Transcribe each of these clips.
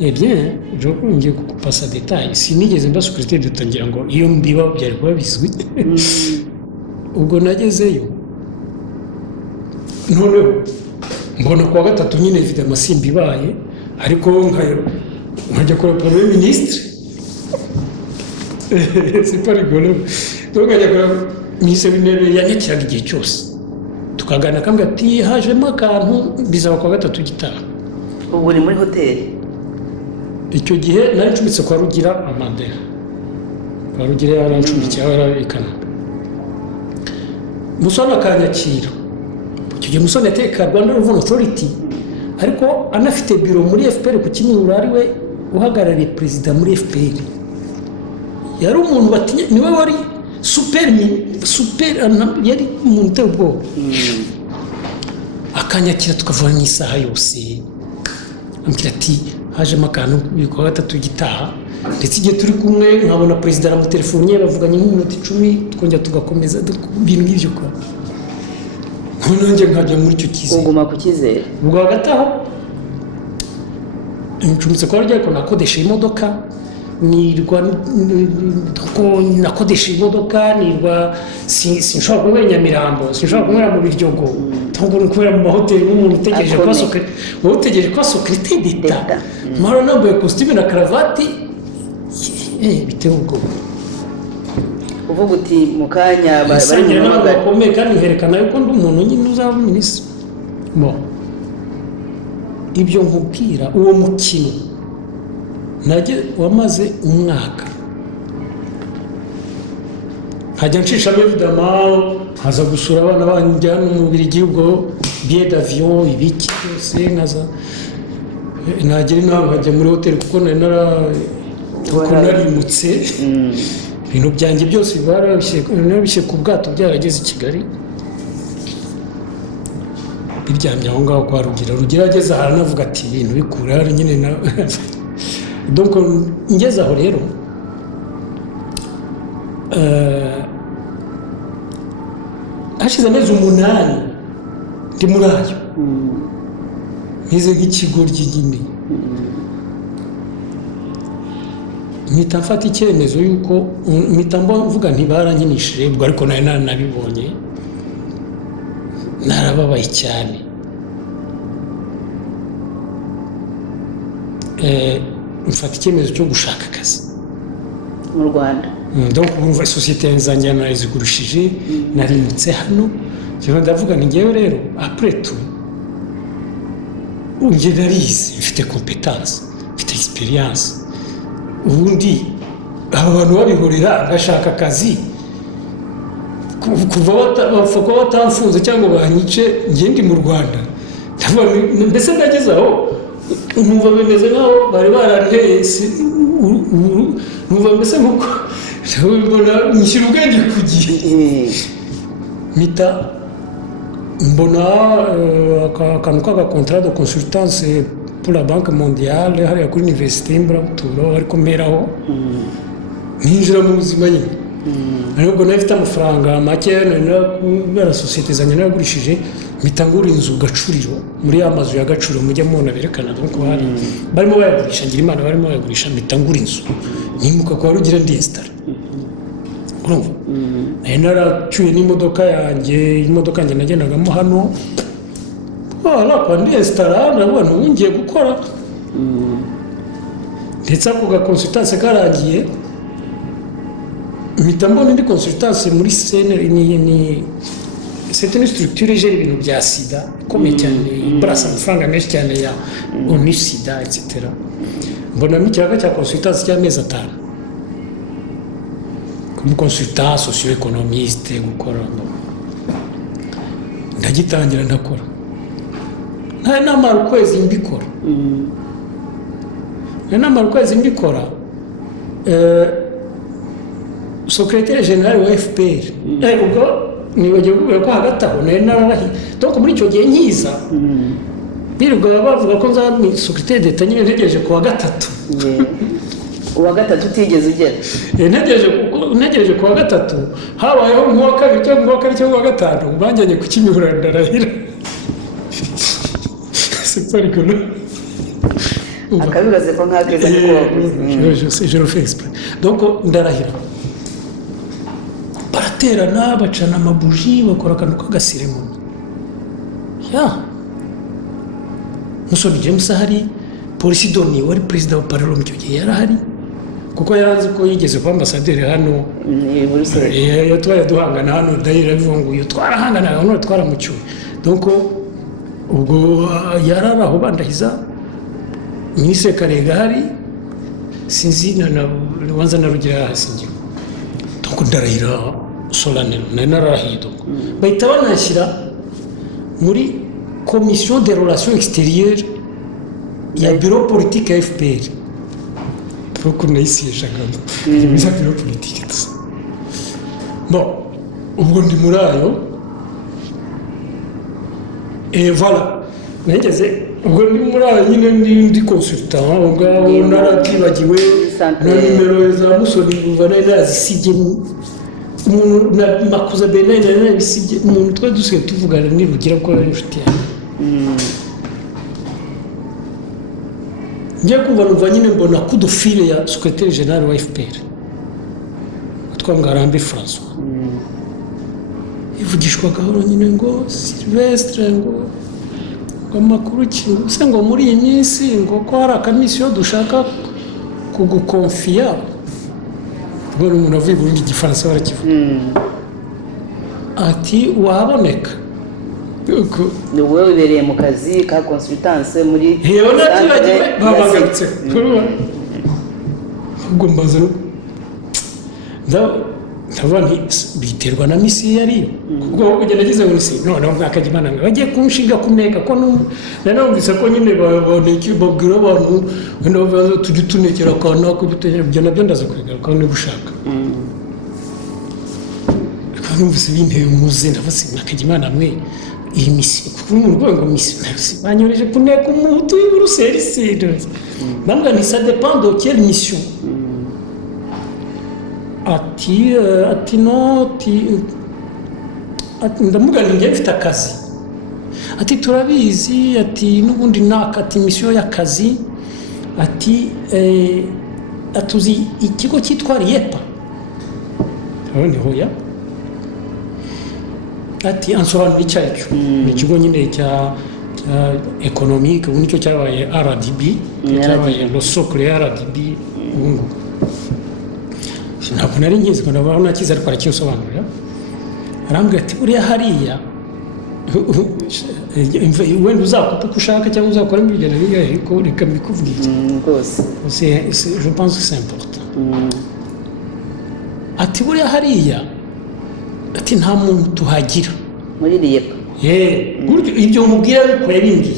Eh bien, je ngiye kukupasa detail sinigeze mba secrétaire d'État ngira ngo iyo mbiba byari kuba bizwi ubwo nagezeyo noneho mbona kuwa gatatu nyine mfite amasimbi baye ariko nkajya kora premier ministre c'est pas rigolo donc nkajya kora ministre w'intebe yanyakiraga igihe cyose tukagana kambwe ati hajemo akantu bizaba kuwa gatatu gitaha. ubu ni muri hoteli icyo gihe nari ncumbitse kwa Rugira Amandera kwa Rugira yarancumbitse yarabikana Musoni akanyakira icyo gihe Musoni yateka Rwanda Revenue Authority ariko anafite biro muri FPR ku Kimihurura ari we uhagarariye perezida muri FPR yari umuntu batinya niwe wari super yari umuntu uteye ubwoba akanyakira tukavana n'isaha yose ambwira ati hajemo akantu biko gatatu gitaha ndetse igihe turi kumwe nkabona perezida aramutelefoniye bavuganye nk'iminota 10 twongera tugakomeza ibintu nk'ibyo kwa none nkajya muri icyo kizere uguma ku kizere ubwo hagataho ncumbitse kwa Rugira ko nakodesha imodoka nirwa nakodesha imodoka nirwa sinshobora kubera Nyamirambo sinshobora kubera mu Biryogo tugomba kubera mu mahoteli n'umuntu utegereje kwa secrétaire d'État mara nambaye costume na cravate bitewe ubwo uvuga uti mu kanya bari mu bakomeye kandi herekana yuko ndi umuntu nyine uzaba minisitiri bo ibyo nkubwira uwo mukino najye wamaze umwaka nkajya nshishamo évidemment haza gusura abana banjyana mu Bubiligi ubwo billet d'avion ibiki byose nkaza nagera inaha nkajya muri hoteli kuko narimutse ibintu byanjye byose barabishye ku bwato byarageze i Kigali biryamye aho ngaho kwa Rugira ageze ahantu navuga ati ibintu bikura hari nyine na donc ngeze aho rero hashize amezi 8 ndi muri ayo nkize nk'ikigoryi nyine mpita mfata icyemezo yuko mpita mvuga ntibarankinishije ubwo ariko nari nabibonye narababaye cyane mfata icyemezo cyo gushaka akazi mu Rwanda donc umva société nzanjye narizigurishije narimutse hano cyo ndavuga ni ngewe rero après tout unge narize mfite compétence mfite expérience ubundi aba bantu babihorera ngashaka akazi kuva batamfunze cyangwa banyice ngende mu Rwanda mbese nageze aho numva bimeze nkaho bari baranteye numva mbese nkuko mbona nishyira ubwenge ku gihe mpita mbona akantu k'agakontrat de consultance pour la Banque mondiale hariya kuri université y'Imburamuturo ariko mperaho ninjira mu buzima nyine nubwo nafite amafaranga make na société zanjye nagurishije mpita ngura inzu Gacuriro muri ya mazu ya Gacuriro mujya mubona berekana donc hari barimo bayagurisha ngira Imana barimo bayagurisha mpita ngura inzu nimuka kwa Rugira ndinstara urumva naracyuye n'imodoka yanjye nagendagamo hano kwa ndinstara nabona ngiye gukora ndetse ako gakonsultance karangiye mpita mbona indi consultance muri CNR ni c'est une structure gère ibintu bya sida ikomeye cyane ibrasa amafaranga menshi cyane ya ONU sida etc. mbona mikiraga cya consultance cy'amezi 5 comme consultant socio-économiste gukora ndagitangira ndakora nta namara ukwezi mbikora secrétaire général wa FPR ubwo nibagiye kuvuga ko hagati aho nari narahiye donc muri icyo gihe nkiza birirwa bavuga ko nzaba secrétaire d'État nyine ntegereje kuwa gatatu uwa gatatu utigeze ugera ntegereje kuwa gatatu habayeho nk'uwa kabiri cyangwa uwa gatanu banjyanye ku Kimihurura ndarahira c'est pas rigolo akabibaze ko nk'akeza niko wavuze. Je le fais exprès. Donc ndarahira baraterana bacana amabuji bakora akantu k'agaseremoni musoni James ahari, polisi Doni wari perezida wa parlement icyo gihe yarahari kuko yarazi ko yigeze kuba ambasaderi hano yatwaye duhangana hano dayira bivunguye twarahangana hano twaramucyuye. Donc ubwo yarara aho bandahiza Minisitiri Karega hari sinzi wanza na rugira hasingiwe. Donc ndarahira solennel narahiye donc bahita banashyira muri commission des relations extérieures ya bureau politique ya FPR kuko nayisiyeshaga biza bureau politique tusa. Bon ubwo ndi muri ayo et voilà nageze ubwo ndi muri ayo nyine ndi consultant ngaho naratibagiwe na nimero za Musoni buvana nazisige na makuza benene na bisige umuntu twa dusigaye tuvugana nirugira ko ari inshuti yawe. Njya kumva numva nyine mbona kudufile ya secrétaire général wa FPR atwa Ngarambe François ivugishwa gahoro nyine ngo Sylvestre ngo amakuru kingo se ngo muri iyi minsi ngo ko hari akamisiyo dushaka kugukonfiya ubwo umuntu avuye Burundi igifaransa barakivuga ati waboneka ni wowe ubereye mu kazi ka consultance muri yewe nakibagiwe babagarutse ubwo mbaza ndabona biterwa na misi yari ubwo kugenda gize ngo si none mwakajya imana bagiye kunshinga kumeka ko nanumvise ko nyine baboneka babwira abantu wenda baza tujye tunekera kana ko dutegera byo nabyo ndaza kwigaruka niba ushaka numvise binteye umuze ndabase mwakajya imana mwe iyi misi kuko mu rwego misi banyoreje kuneka umutu y'Buruseli sire nambwa ni ça dépend de quelle mission. Ati no ndamugana ngiye mfite akazi ati turabizi ati n'ubundi nakati mission y'akazi ati atuzi ikigo cyitwa Riepa abone hoya ati ansobanura icyaricyo ni ikigo nyine cya économique ubu nicyo cyabaye RDB cyabaye le socle ya RDB ubu ntabwo nari ngize ngo ndabona kiza ariko arakisobanurira arambwira ati buriya hariya wenda uzakupa uko ushaka cyangwa uzakora ibigena bigahe ariko reka mbikubwire je pense que c'est important. Ati buriya hariya ati nta muntu tuhagira muri Riepa gutyo ibyo mubwira ariko yabimbwiye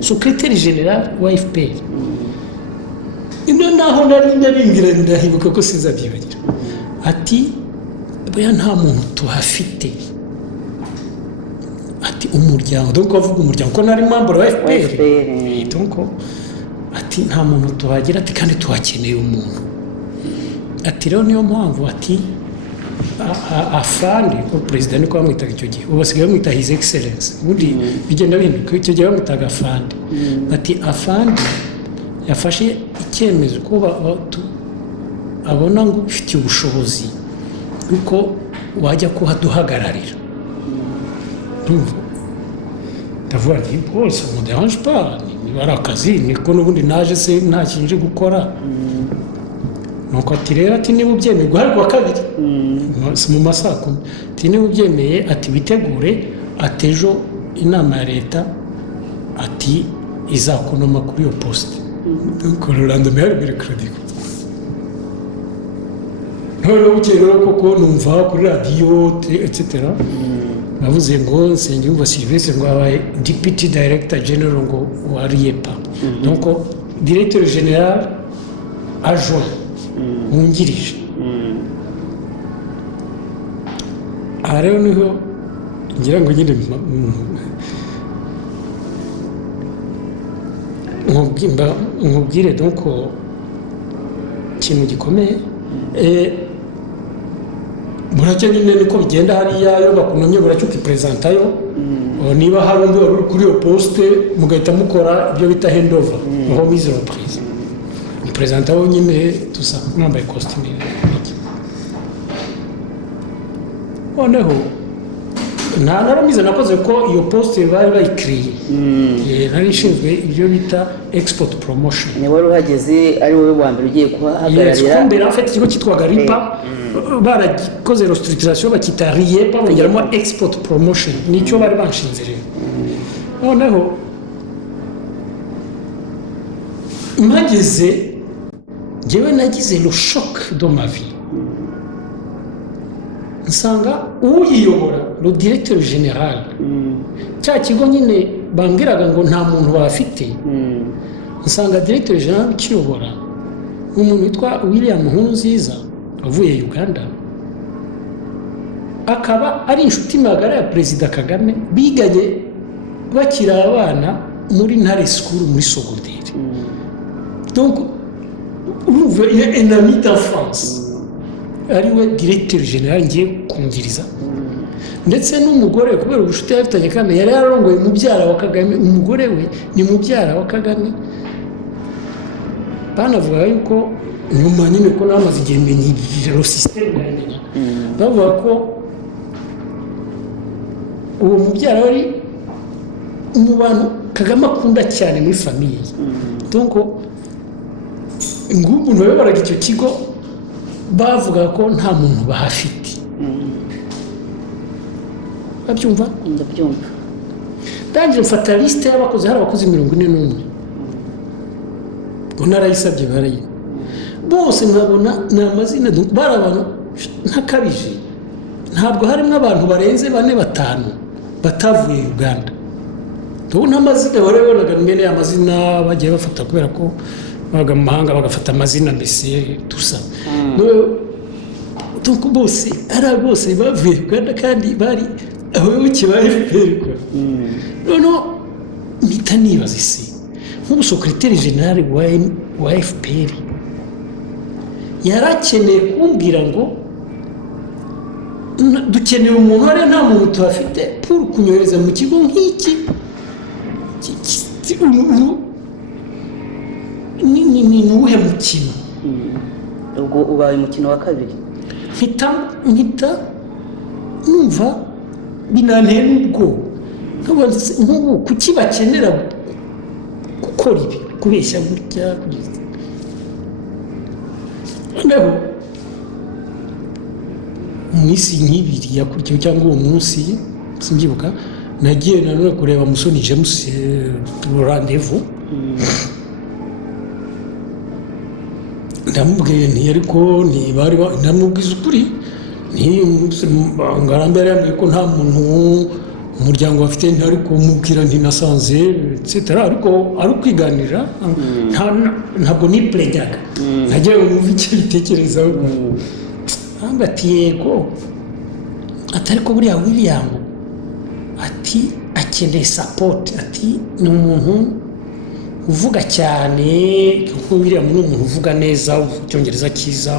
secrétaire général wa FPR ino naho nari ndabimbwira ndahibuka ko sinzabyibagira ati buriya nta muntu tuhafite ati umuryango donc avuga umuryango ko nari membre wa FPR donc ati nta muntu tuhagira ati kandi tuhakeneye umuntu ati rero niyo mpamvu ati afandi ko president niko bamwitaga icyo gihe ubu basigaye bamwita his excellence ubundi bigenda bihinduka icyo gihe bamwitaga afandi ati afandi yafashe icyemezo ko abona ngo ufite ubushobozi uko wajya kuhaduhagararira ndavuga nti bose mu dérange pas ni ari akazi niko n'ubundi naje se nta kinje gukora nuko ati rero ati niba ubyemeye guhari kuwa kabiri mu masaha 10 ati niba ubyemeye ati bitegure ati ejo inama ya leta ati izakonoma kuri iyo poste donc le lendemain hari mercredi none bukeye rero koko numva kuri radio etc bavuze ngo Nsengiyumva Sylvestre ngo abaye deputy director general ngo wa Riepa donc directeur général adjoint wungirije aha rero niho ngira ngo nyine nkubwire donc ikintu gikomeye buracyo nyine niko bigenda hariya yo bakunamye buracyo ukipresentayo niba hari undi wari kuri iyo poste mugahita mukora ibyo bita handover aho mise en prise umuperezida wonyine tusa mwambaye costume noneho nta naramize nakoze ko iyo poste bari bayikiriye nari ishinzwe ibyo bita export promotion ni wari uhageze ari wowe wa mbere ugiye kuhahagararira mbere afite ikigo cyitwaga ripa barakoze restructuration bakita RIEPA bongeramo export promotion nicyo bari banshinze rero noneho mpageze njyewe nagize le choc de ma vie nsanga uyiyobora le directeur général cya kigo nyine bambwiraga ngo nta muntu bafite nsanga directeur général ukiyobora umuntu witwa William Nkurunziza avuye Uganda akaba ari inshuti magara ya Perezida Kagame biganye bakiri abana muri Ntare School muri secondaire donc uruve un ami d'enfance ariwe directeur général ngiye kungiriza ndetse n'umugore kubera ubushuti yafitanye kandi yari yarongoye mubyara wa Kagame umugore we ni mubyara wa Kagame banavuga yuko nyuma nyine ko namaze igihe menye le système y'Amenya bavuga ko uwo mubyara wari mu bantu Kagame akunda cyane muri famille donc umuntu wayoboraga icyo kigo bavuga ko nta muntu bahafite babyumva ndabyumva ndangije mfata liste y'abakozi hari abakozi 41 ngo narayisabye baraye bose nkabona ni amazina bari abantu ntakabije ntabwo harimo abantu barenze 4-5 batavuye Uganda tubona amazina barabonaga mbere amazina bagiye bafata kubera ko baga mu mahanga bagafata amazina mbese tusa donc bose ara bose bavuye Uganda kandi bari abayoboke ba FPR no mpita nibaza isi nk'ubu secrétaire général wa FPR yarakeneye kumbwira ngo dukeneye umuntu wari nta muntu tuhafite pour kunyohereza mu kigo nk'iki ni uwuhe mukino ubwo ubaye umukino wa kabiri mpita numva binanteye n'ubwo nk'ubu kuki bakenera gukora ibi kubeshya gutya kugeza noneho mu minsi nk'ibiri yakurikiyeho cyangwa uwo munsi simbyibuka nagiye nanone kureba Musoni James rendez-vous ndamubwiye nti ariko ntibari ndamubwiza ukuri ngarambe yari ko nta muntu umuryango bafite ariko mubwira nti nasanze etc ariko ari kwiganira ntabwo ni plenyaga nagiye numva icyo bitekerezaho ati yego atari ko buriya William ati akeneye support ati ni umuntu uvuga cyane kuko William ni umuntu uvuga neza icyongereza cyiza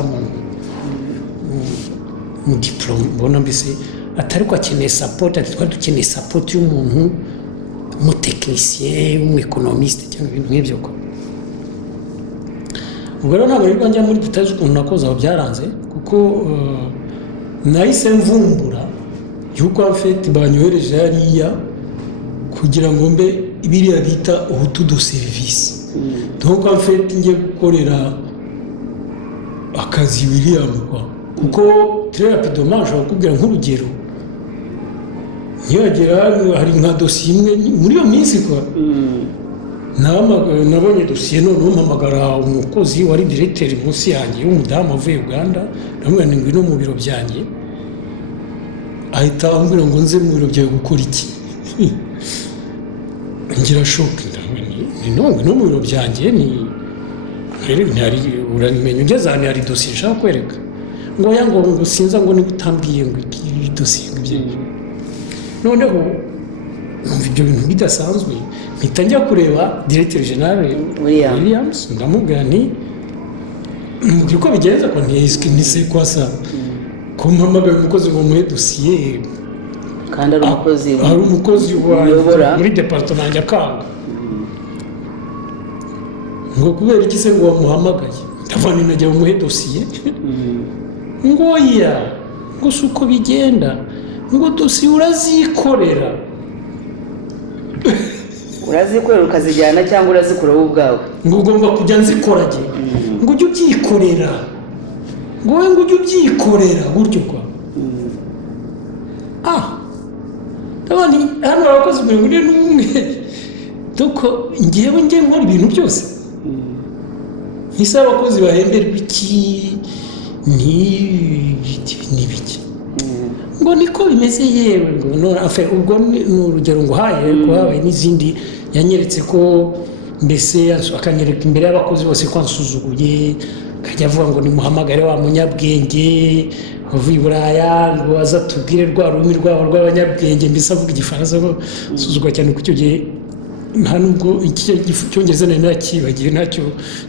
mu diplome mbona mbese atari ko akeneye support ati twari dukeneye support y'umuntu umutekinisien umueconomiste cyangwa ibintu nk'ibyo ko ubwo rero ntabwo rero njya muri details ukuntu nakoze aho byaranze kuko nahise mvumbura yuko afite banyohereje hariya kugira ngo mbe biriya bita ubutu do service donc afite ngiye gukorera akazi William kwa kuko très rapidement je bakubwira nk'urugero nyagera hari nka dossier imwe muri iyo minsi kwa nabonye dossier none umpamagara umukozi wari directeur munsi yanjye w'umudamu avuye Uganda namwe ngwino mu biro byanjye ahita ambwira ngo nze mu biro byawe gukora iki ngira shock no mu biro byanjye ni hari uramenye ugeze ahantu hari dossier nshaka kwereka ngo yango sinza ngo nigutambwiye ngo iki dossier ngibye noneho numva ibyo bintu bidasanzwe mpita njya kureba directeur général Williams ndamubwira nti uko bigenza ko ni se kwasa ko mpamagaye umukozi ngo muhe dossier kandi ari umukozi ari umukozi muri departement ya Nyakanga ngo kubera iki se ngo wamuhamagaye ndavana najya umuhe dosiye ngo ya ngo suko bigenda ngo dosiye urazikorera ukazijyana cyangwa urazikora wowe ubwawe ngo ugomba kujya nzikorage ngo ujye ubyikorera ngo we ngo ujye ubyikorera gutyo kwa ndabona hano abakozi 41 doko ngewe nkora ibintu byose nk'isaba abakozi bahemberwa iki n'ibiki ngo niko bimeze yewe ngo ubwo ni urugero ngo habaye n'izindi yanyeretse ko mbese akanyereka imbere y'abakozi bose ko ansuzuguye akajya avuga ngo nimuhamagare wa munyabwenge wavuye i Buraya ngo aza tubwire rwa rurimi rwabo rw'abanyabwenge mbese avuga igifaransa ko asuzugwa cyane ku icyo gihe nta nubwo icyongereza nari nakibagiwe ntacyo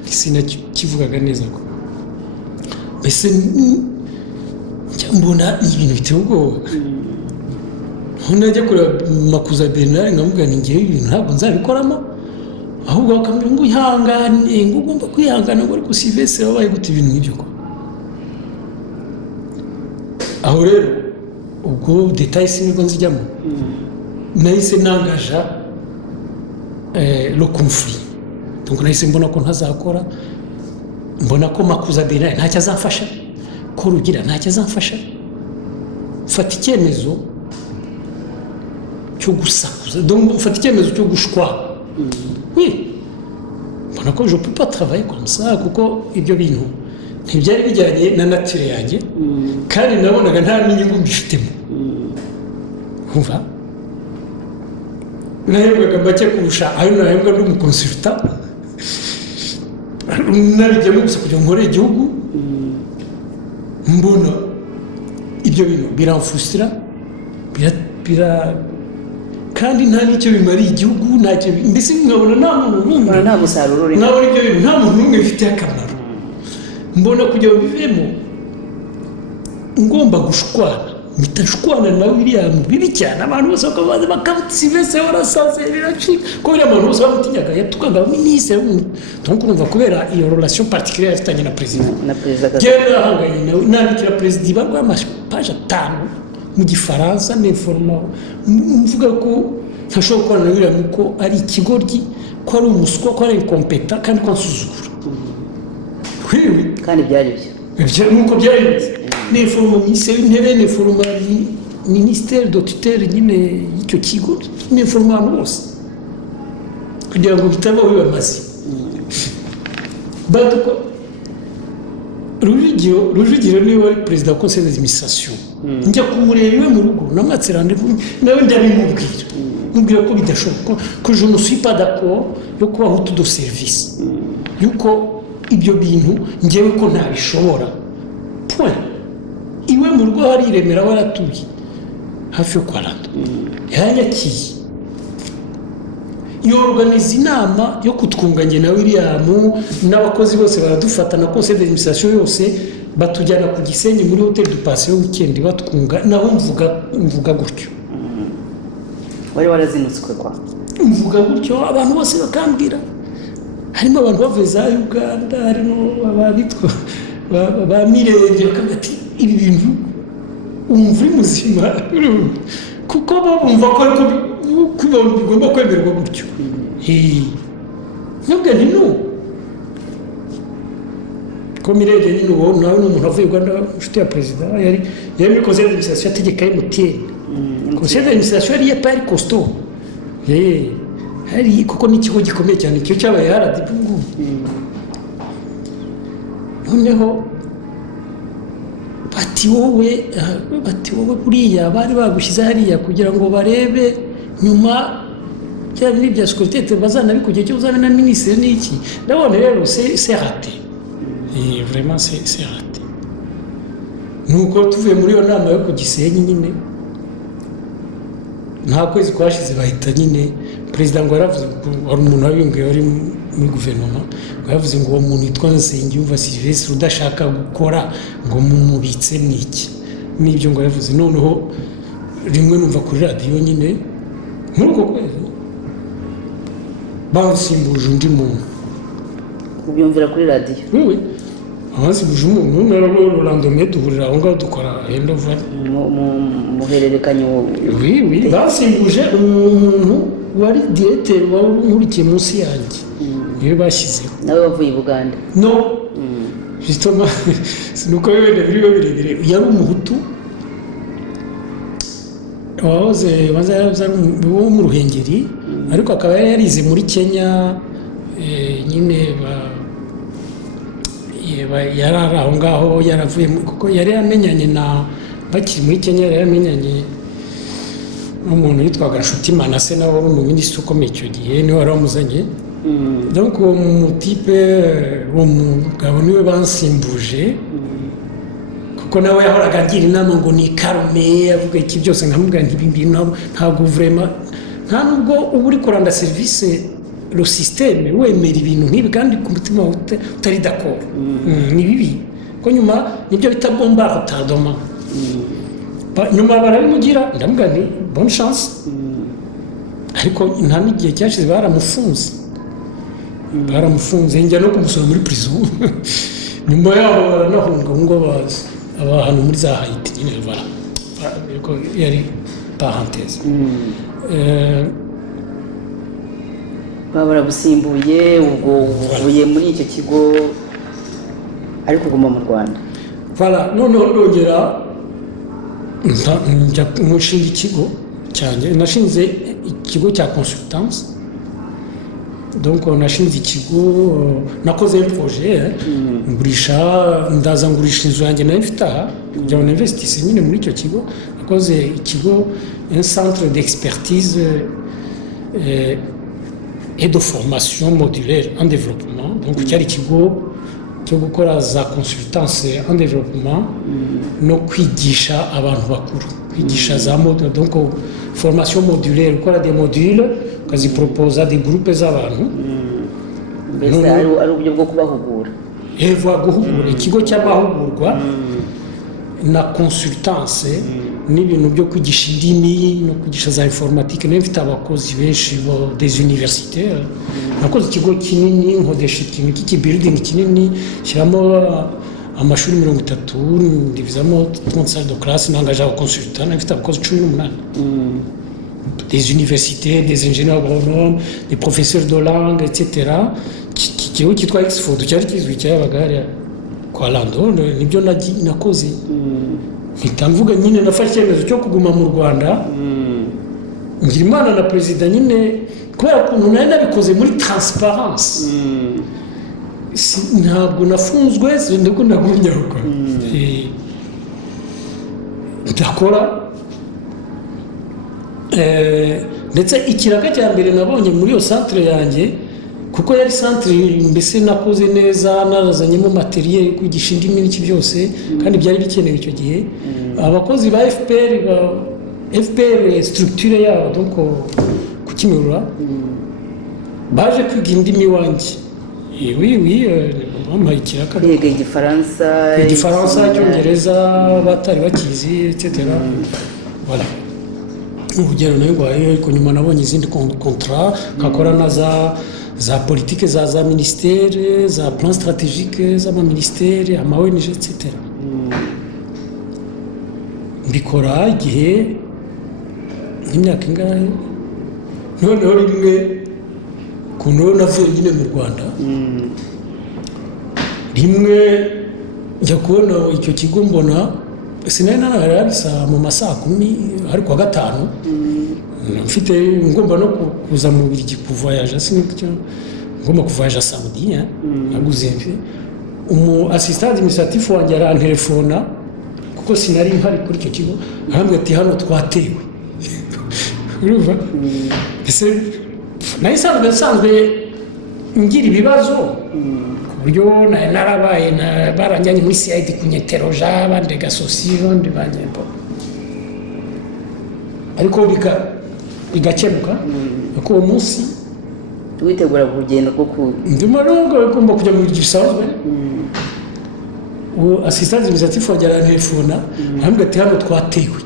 sinakivugaga neza ko mbese mbona ibintu biteye ubwoba najya kureba Makuza Bernard nkamubwira ni ngewe ibintu ntabwo nzabikoramo ahubwo bakambwira ngo ihangane ngo ugomba kwihangana ngo ariko Sylvestre wabaye gute ibintu nk'ibyo ko aho rero ubwo details nibwo nzijyamo nahise nangaja le conflit donc nahise mbona ko ntazakora mbona ko Makuza Bernard ntacyo azamfasha ko Rugira ntacyo azamfasha fata icyemezo cyo gusakuza donc fata icyemezo cyo gushwa oui mbona ko je peux pas travailler comme ça kuko ibyo bintu ntibyari bijyanye na nature yanjye kandi nabonaga nta n'inyungu mbifitemo umva nahembwaga make kurusha ayo nahembwa n'umukonsulta nabijyamo gusa kugira ngo nkore igihugu mbona ibyo bintu biramfusira kandi nta n'icyo bimariye igihugu ntacyo mbese nkabona nta muntu n'umwe nta musaruro urimo nkabona ibyo bintu nta muntu n'umwe bifitiye akamaro mbona kugira ngo bivemo ngomba gushwana mpita nshwana na William bibi cyane abantu bose bakabaza bakavuga Sylvestre warasaze biracika ko biriya abantu bose bamutinyaga yatukaga minisitiri donc urumva kubera iyo relation particulière afitanye na president genda ahanganye nawe nandikira president ibarwa amapaje 5 mu gifaransa n'informa mvuga ko ntashobora gukora na William ko ari ikigoryi ko ari umuswa ko ari incompétent kandi ko ansuzugura kandi byari byo nuko byari n'informa ministère w'intebe n'informa ministère de tutelle nyine y'icyo kigo n'informa abantu bose kugira ngo bitabaho bibamaze baduko Rujugiro niwe wari perezida wa conseil d'administration njya kumureba iwe mu rugo namwatse rendez-vous nawe ndabimubwira mubwira ko bidashoboka ko je ne suis pas d'accord yo kuba hutu de service yuko ibyo bintu ngewe ko ntabishobora point iwe mu rugo hari Remera waratuye hafi yo kwa Rando yanyakiye yorganiza inama yo kutwunganye na William n'abakozi bose baradufata na conseil d'administration yose batujyana ku Gisenyi muri hotel du Passé weekend batwunga naho mvuga gutyo wari warazinutswe kwa mvuga gutyo abantu bose bakambira harimo abantu bavuye za Uganda harimo ababitwa ba Mirenge bakati ibi bintu umva muzima kuko bumva ko bigomba kwemerwa gutyo nubwo ni no ko Mirenge ni no nawe n'umuntu avuye Uganda ufite ya president yari muri conseil d'administration ategeka MTN conseil d'administration yari yapari costaud hari kuko n'ikigo gikomeye cyane cyo cyabaye RDB noneho bati wowe buriya bari bagushyize hariya kugira ngo barebe nyuma cyane n'ibya sécurité bazanabikugiye cyo uzana na ministre n'iki ndabona rero c'est raté vraiment c'est raté nuko tuvuye muri yo nama yo ku Gisenyi nyine nta kwezi kwashize bahita nyine president ngo yaravuze ari umuntu wabingiye wari muri guverinoma yavuze ngo uwo muntu yitwa Nsengiyumva Sylvestre udashaka gukora ngo mumubitse n'iki n'ibyo ngo yavuze noneho rimwe numva kuri radiyo nyine muri uko kwezi bansimbuje undi muntu. ubyumvira kuri radiyo? Oui, abansimbuje umuntu na Rolando duhurira aho ngaho dukora handover. muhererekanye Oui, bansimbuje umuntu wari directeur wari nkurikiye munsi yanjye. Niwe bashyizeho. nawe wavuye i Buganda? No. Justement, sinuko yene birebire yari umuhutu wahoze wo mu Ruhengeri, ariko akaba yarize muri Kenya nyine yari aho ngaho yaravuye kuko yari yamenyanye na bakiri muri Kenya, yari yamenyanye n'umuntu witwaga Nshuti Manase nawe wari umuminisitiri ukomeye icyo gihe, niwe wari wamuzanye. Donc uwo mutipe uwo mugabo niwe bansimbuje kuko nawe yahoraga agira inama ngo ni karume avuga iki byose, nkamubwira nti ibi ntabwo vraiment nta nubwo uba uri kuranda service le système wemera ibintu nk'ibi kandi ku mutima utari d'accord. Ni bibi ko nyuma nibyo bita bomba retardement. Nyuma barabimugira ndamubwira nti bonne chance, ariko nta n'igihe cyashize baramufunze njya no kumusura muri prison. Nyuma yaho baranahunga ngo abantu muri za Haiti nyine ko yari parenthèse. baragusimbuye ubwo uvuye muri icyo kigo ariko uguma mu Rwanda? Voilà, noneho ndongera njya mushinga ikigo cyanjye, nashinze ikigo cya consultance. Donc nashinze ikigo, nakoze projet ndaza ngurisha inzu yanjye nayo mfite aha kugira ngo investisse nyine muri icyo kigo. Nakoze ikigo un centre d'expertise et de formation modulaire en développement. Donc cyari ikigo cyo gukora za consultance en développement no kwigisha abantu bakuru, kwigisha za module, donc formation modulaire, gukora des modules ukaziproposa des groupes z'abantu. Mbese ari uburyo bwo kubahugura? Guhugura, ikigo cy'amahugurwa na consultance n'ibintu byo kwigisha indimi no kwigisha za informatique. Nayo mfite abakozi benshi des universitaires. Nakoze ikigo kinini, nkodesha ikintu cy'ikibuilding kinini, shyiramo amashuri 30, ndivizamo 30 salles de classe, nangaje abakonsultant, nafite abakozi 18. Des universités, des ingénieurs agronomes, des professeurs de langue, etc. Kikigo kitwa Exford cyari kizwi cyabaga hariya kwa Lando, nibyo nakoze. Mpita mvuga nyine nafashe icyemezo cyo kuguma mu Rwanda. Ngira imana na perezida nyine kubera ukuntu nari nabikoze muri transparence. Ntabwo nafunzwe, ndiko ndagumya uko ndakora. Ndetse ikiraga cya mbere nabonye muri iyo centre yanjye, kuko yari centre mbese nakoze neza, narazanyemo materiel yo kwigisha indimi n'iki byose, kandi byari bikenewe icyo gihe. Abakozi ba FPR structure yabo donc ku Kimihurura baje kwiga indimi wanjye. Oui, bampaye ikiraka, biga Igifaransa, Icyongereza batari bakizi, etc. Voilà. Urugero nayo ngwaye, ariko nyuma nabonye izindi contrat kakora na za politique za ministère, za plan stratégique z'ama ministère, ama ONG, etc. Mbikora igihe nk'imyaka ingahe, noneho rimwe kuntu navuye nyine mu Rwanda, rimwe njya kubona icyo kigo mbona sinari nararabisa mu masaha 10 ariko 5 mfite ngomba no kuza mu Bubiligi kuvoyager, siniko ngomba kuvoyager samedi naguze mfe assistant administratif wanjye arantelefona kuko sinari mpari kuri icyo kigo, arambwira ati hano twatewe. Urumva ese nasanzwe ngira ibibazo ku buryo narabaye baranjyanye muri CID kunyeteroja bande gasosiyo ndibanyembo, ariko bigakemuka. Kuko uwo munsi witegura kugenda koko ndimo ngomba kujya mu gisanzwe. Assistant administratif wajyana telefona arambwira ati hano twatewe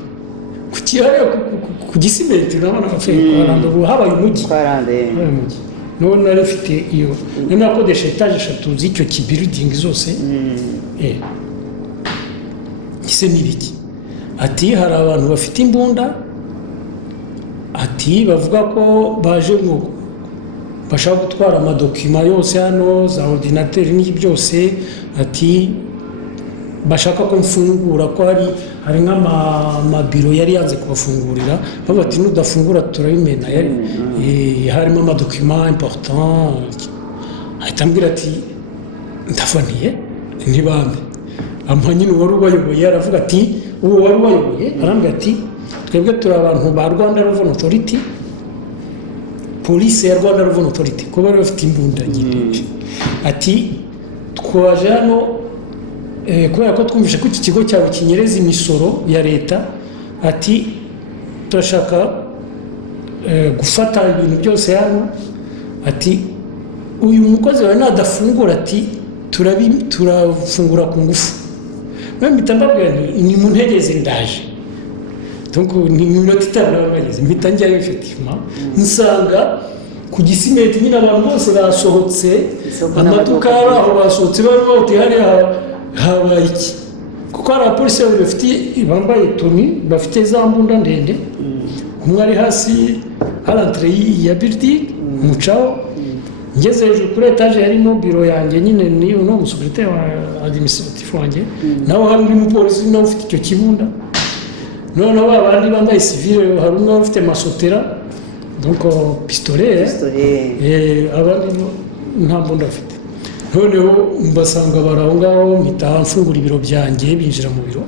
ku gisimenti urabona Rwanda ubu habaye umujyi twarande none nari mfite iyo nari nakodesha etaje 3 z'icyo kibiridingi zose ise n'ibiki ati hari abantu bafite imbunda ati bavuga ko baje ngo bashaka gutwara amadokima yose hano za ordinateur n'iki byose ati bashaka ko mfungura ko hari nk'amabiro yari yanze kubafungurira bavuga ati nudafungura turabimena harimo amadokima important ahita ambwira ati ndafaniye ntibambe ampa nyine wari ubayoboye aravuga ati uwo wari ubayoboye arambwira ati twebwe turi abantu ba Rwanda Revenue Authority polisi ya Rwanda Revenue Authority ko bari bafite imbunda nyine ati twaje hano kubera ko twumvise ko iki kigo cyawe kinyereza imisoro ya leta ati turashaka gufata ibintu byose hano ati uyu mukozi wawe nadafungura ati turafungura ku ngufu none mpita mbabwira ni mu ntegeze ndaje donc ni minota itanu bageze mpita njyayo effectivement nsanga ku gisimenti nyine abantu bose basohotse amaduka aho basohotse bari bawuti hariya habaye iki kuko hari abapolisi bafite bambaye toni bafite za mbunda ndende umwe ari hasi à l'entrée ya building umucaho ngeze hejuru kuri etaje harimo biro yanjye nyine niyo no umusekretari wa administratif wanjye naho hari undi mupolisi nawe ufite icyo kibunda noneho abandi bambaye civile hari umwe ufite masotera donc pistolet abandi nta mbunda afite noneho mbasanga baraho ngaho mpita mfungura ibiro byanjye binjira mu biro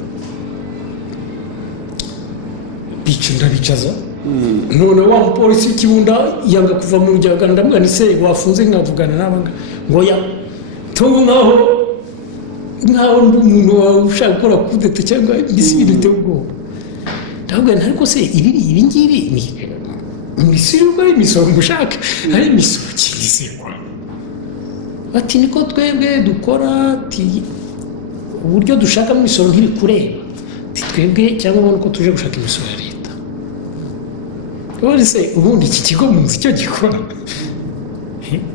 ndabicaza noneho wa mupolisi w'ikibunda yanga kuva mu rugendo ndamubwira nti se wafunze nkavugana n'abanga ngo ya tungu nkaho ndi umuntu wawe ushaka gukora kudeta cyangwa mbese ibintu biteye ubwoba ndababwira nti ariko se ibi ngibi ni imisoro ari imisoro mushaka ari imisoro kirizikwa ati niko twebwe dukora uburyo dushaka imisoro ntiri kureba twebwe cyangwa ubona ko tuje gushaka imisoro ya leta ubundi se ubundi iki kigo munsi icyo gikora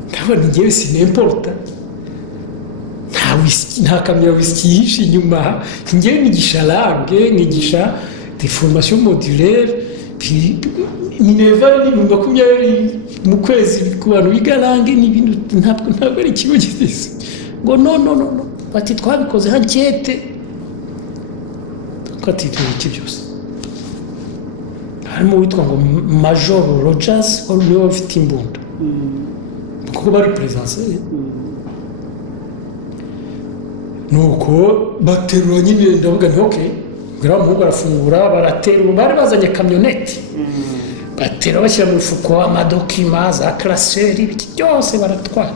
ndabona ngewe sinemporta nta kamera wisiki yishe inyuma ngewe nigisha langue nigisha des formations modulaires minerval n'ibihumbi 20 mu kwezi ku bantu biga langue n'ibintu ntabwo ari ikigo gisize ngo no bati twabikoze hankete twatituye iki byose harimo witwa ngo Major Rogers wari niwe ufite imbunda kuko bari presence nuko baterura nyine ndavuga nti okay ngira umuhungu arafungura baraterura bari bazanye kamyoneti batera bashyira mu mifuko amadokima za classeur ibiki byose baratwara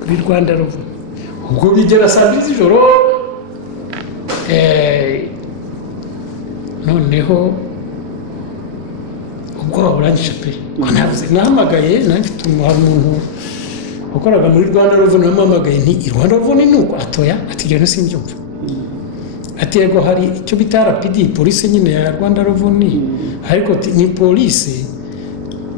kuri Rwanda Revenue ubwo bigera saa 2 z'ijoro noneho ubwo burangije pe nahamagaye nafite umuntu wakoraga muri Rwanda Revenue nahamagaye nti Rwanda Revenue nuko atoya ati ibyo simbyumva ati yego hari icyo bita RPD polisi nyine ya Rwanda Revenue ariko ni polisi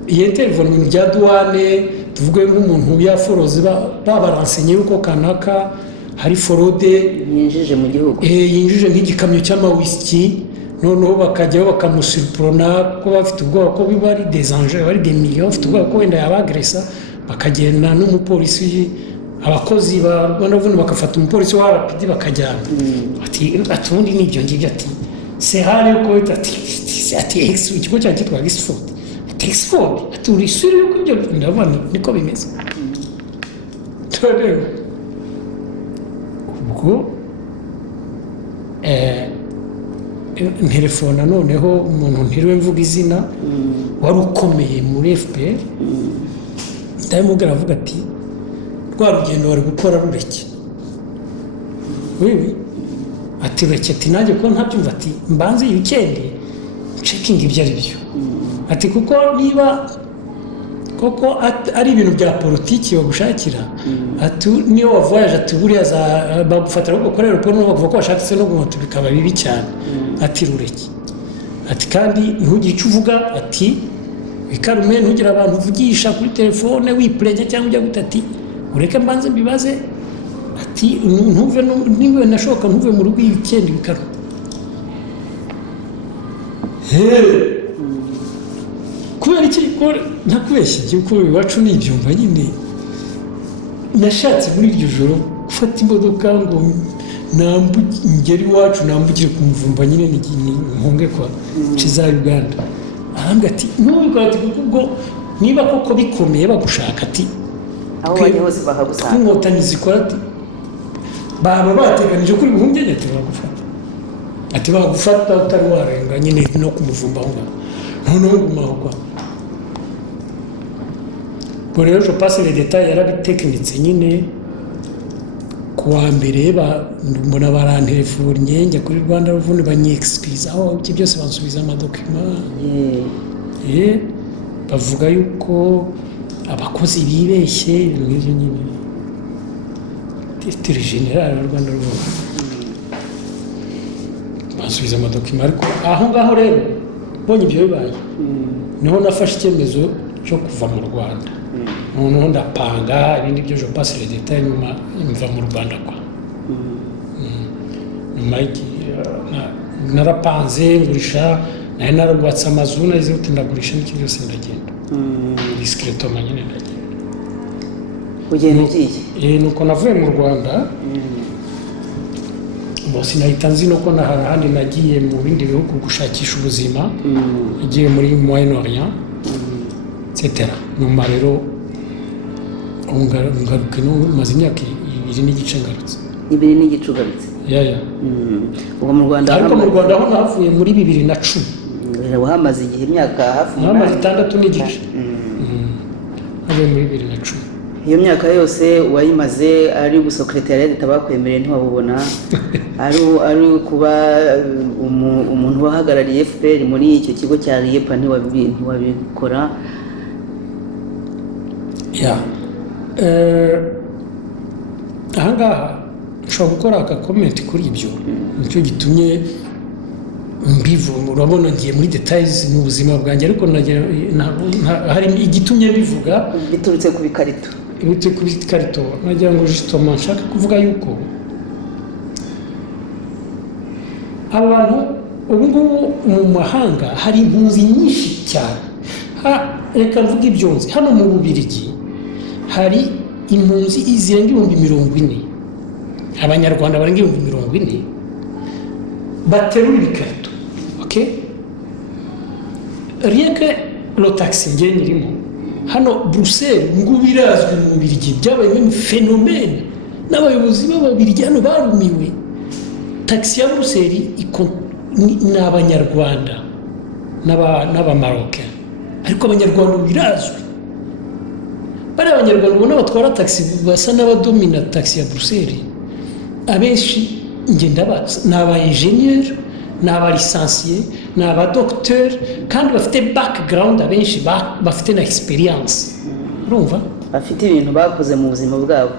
yeterevana ibintu bya douane tuvuge nk'umuntu yaforoze babaransenye yuko kanaka hari forode yinjije mu gihugu yinjije nk'igikamyo cy'amawisiki noneho bakajyaho bakamusurprona ko bafite ubwoba ko biba ari des enjeux bari des millions bafite ubwoba ko wenda yabagresa bakagenda n'umupolisi abakozi ba Rwanda Revenue bakafata umupolisi wa RPD bakajyana ati ubundi n'ibyo ngibyo ati c'est rare ko ati ikigo cyacu cyitwa Oxford Oxford ati uri sure yuko ibyo ndabona niko bimeze turareba ubwo telefone noneho umuntu ntiriwe mvuga izina wari ukomeye muri FPR ndamubwira avuga ati rwa rugendo wari gukora rureke wewe ati reke ati nanjye ko ntabyumva ati mbanze iyi weekend checking ibyo ari byo ati kuko niba koko ari ibintu bya politiki bagushakira ati niyo wavoyaje ati buriya bagufatira ko ukorera raporo no bavuga ko washatse no gumoto bikaba bibi cyane ati rureke ati kandi ntugire icyo uvuga, ati ikarume ntugire abantu uvugisha kuri telefone wipurenge cyangwa ujya guta, ati ureke mbanze mbibaze, ati ntuve niba nashoboka ntuve mu rugo iyi weekend bikarume. Kubera iki ntakubeshye kuko iwacu ni ibyumba nyine, nashatse muri iryo joro gufata imodoka ngo ngeri iwacu nambukire ku Muvumba nyine nkunge kwa za Uganda. Ahanga ati nubwo ati kuko ubwo niba koko bikomeye bagushaka, ati aho bajya hose bakagusanga inkotanyi zikora, ati baba bateganije kuri buhungenge, ati bagufata, ati bagufata utari warenga nyine no ku Muvumba aho noneho gumaho kwa. Ubwo rero je passe les détails yarabitekinitse nyine. Kuwa mbere mbona barantelefonnye njya kuri Rwanda Revenue banyexcuse aho ibyo byose bansubiza amadokima, bavuga yuko abakozi bibeshye ibintu nyine. Directeur général wa Rwanda Revenue bansubiza amadokima, ariko aho ngaho rero mbonye ibyo bibaye niho nafashe icyemezo cyo kuva mu Rwanda. Noneho ndapanga ibindi byo je passe les détails nyuma mva mu Rwanda kwa. Nyuma narapanze ngurisha, nayo narubatse amazu nazo ndagurisha n'iki byose ndagenda discretement nyine ndagenda. Ugenda ugiye nuko navuye mu Rwanda. Bose nahita nzi no ko n'ahandi nagiye mu bindi bihugu gushakisha ubuzima, nagiye muri Moyen-Orient etc. Nyuma rero ngaruka maze imyaka 2 n'igice ngarutse. 2 n'igice ugarutse? Ubwo mu Rwanda, ariko mu Rwanda aho navuye muri 2010. Wahamaze igihe imyaka hafi 6 n'igice. Navuye muri 2010. Iyo myaka yose wayimaze ari ubusekretariat d'Etat bakwemereye ntiwabubona, ari kuba umuntu wahagarariye FPR muri icyo kigo cya RIEPA ntiwabikora. Ahangaha nshobora gukora aka comment kuri ibyo, nicyo gitumye mbivuga. Urabona ngiye muri details mu buzima bwanjye, ariko hari igitumye bivuga biturutse ku bikarito. Nagira ngo justement nshaka kuvuga yuko abantu ubu ngubu mu mahanga hari impunzi nyinshi cyane. Reka mvuga ibyo nzi, hano mu Bubiligi hari impunzi zirenga 40,000, abanyarwanda barenga 40,000 baterura ibikarito. Rien que le taxi ngiye nyirimo hano Bruxelles ngo birazwi mu Bubiligi, byabaye un phénomène, n'abayobozi b'Ababiligi hano barumiwe. Taxi ya Bruxelles ni abanyarwanda n'abamarocain, ariko abanyarwanda birazwi. Bari abanyarwanda ubona batwara taxi basa n'abadomina taxi ya Bruxelles, abenshi ngenda bazi ni aba-ingénieur, ni aba-licencié, ni aba-docteur, kandi bafite background, abenshi bafite na experience. Urumva bafite ibintu bakoze mu buzima bwabo.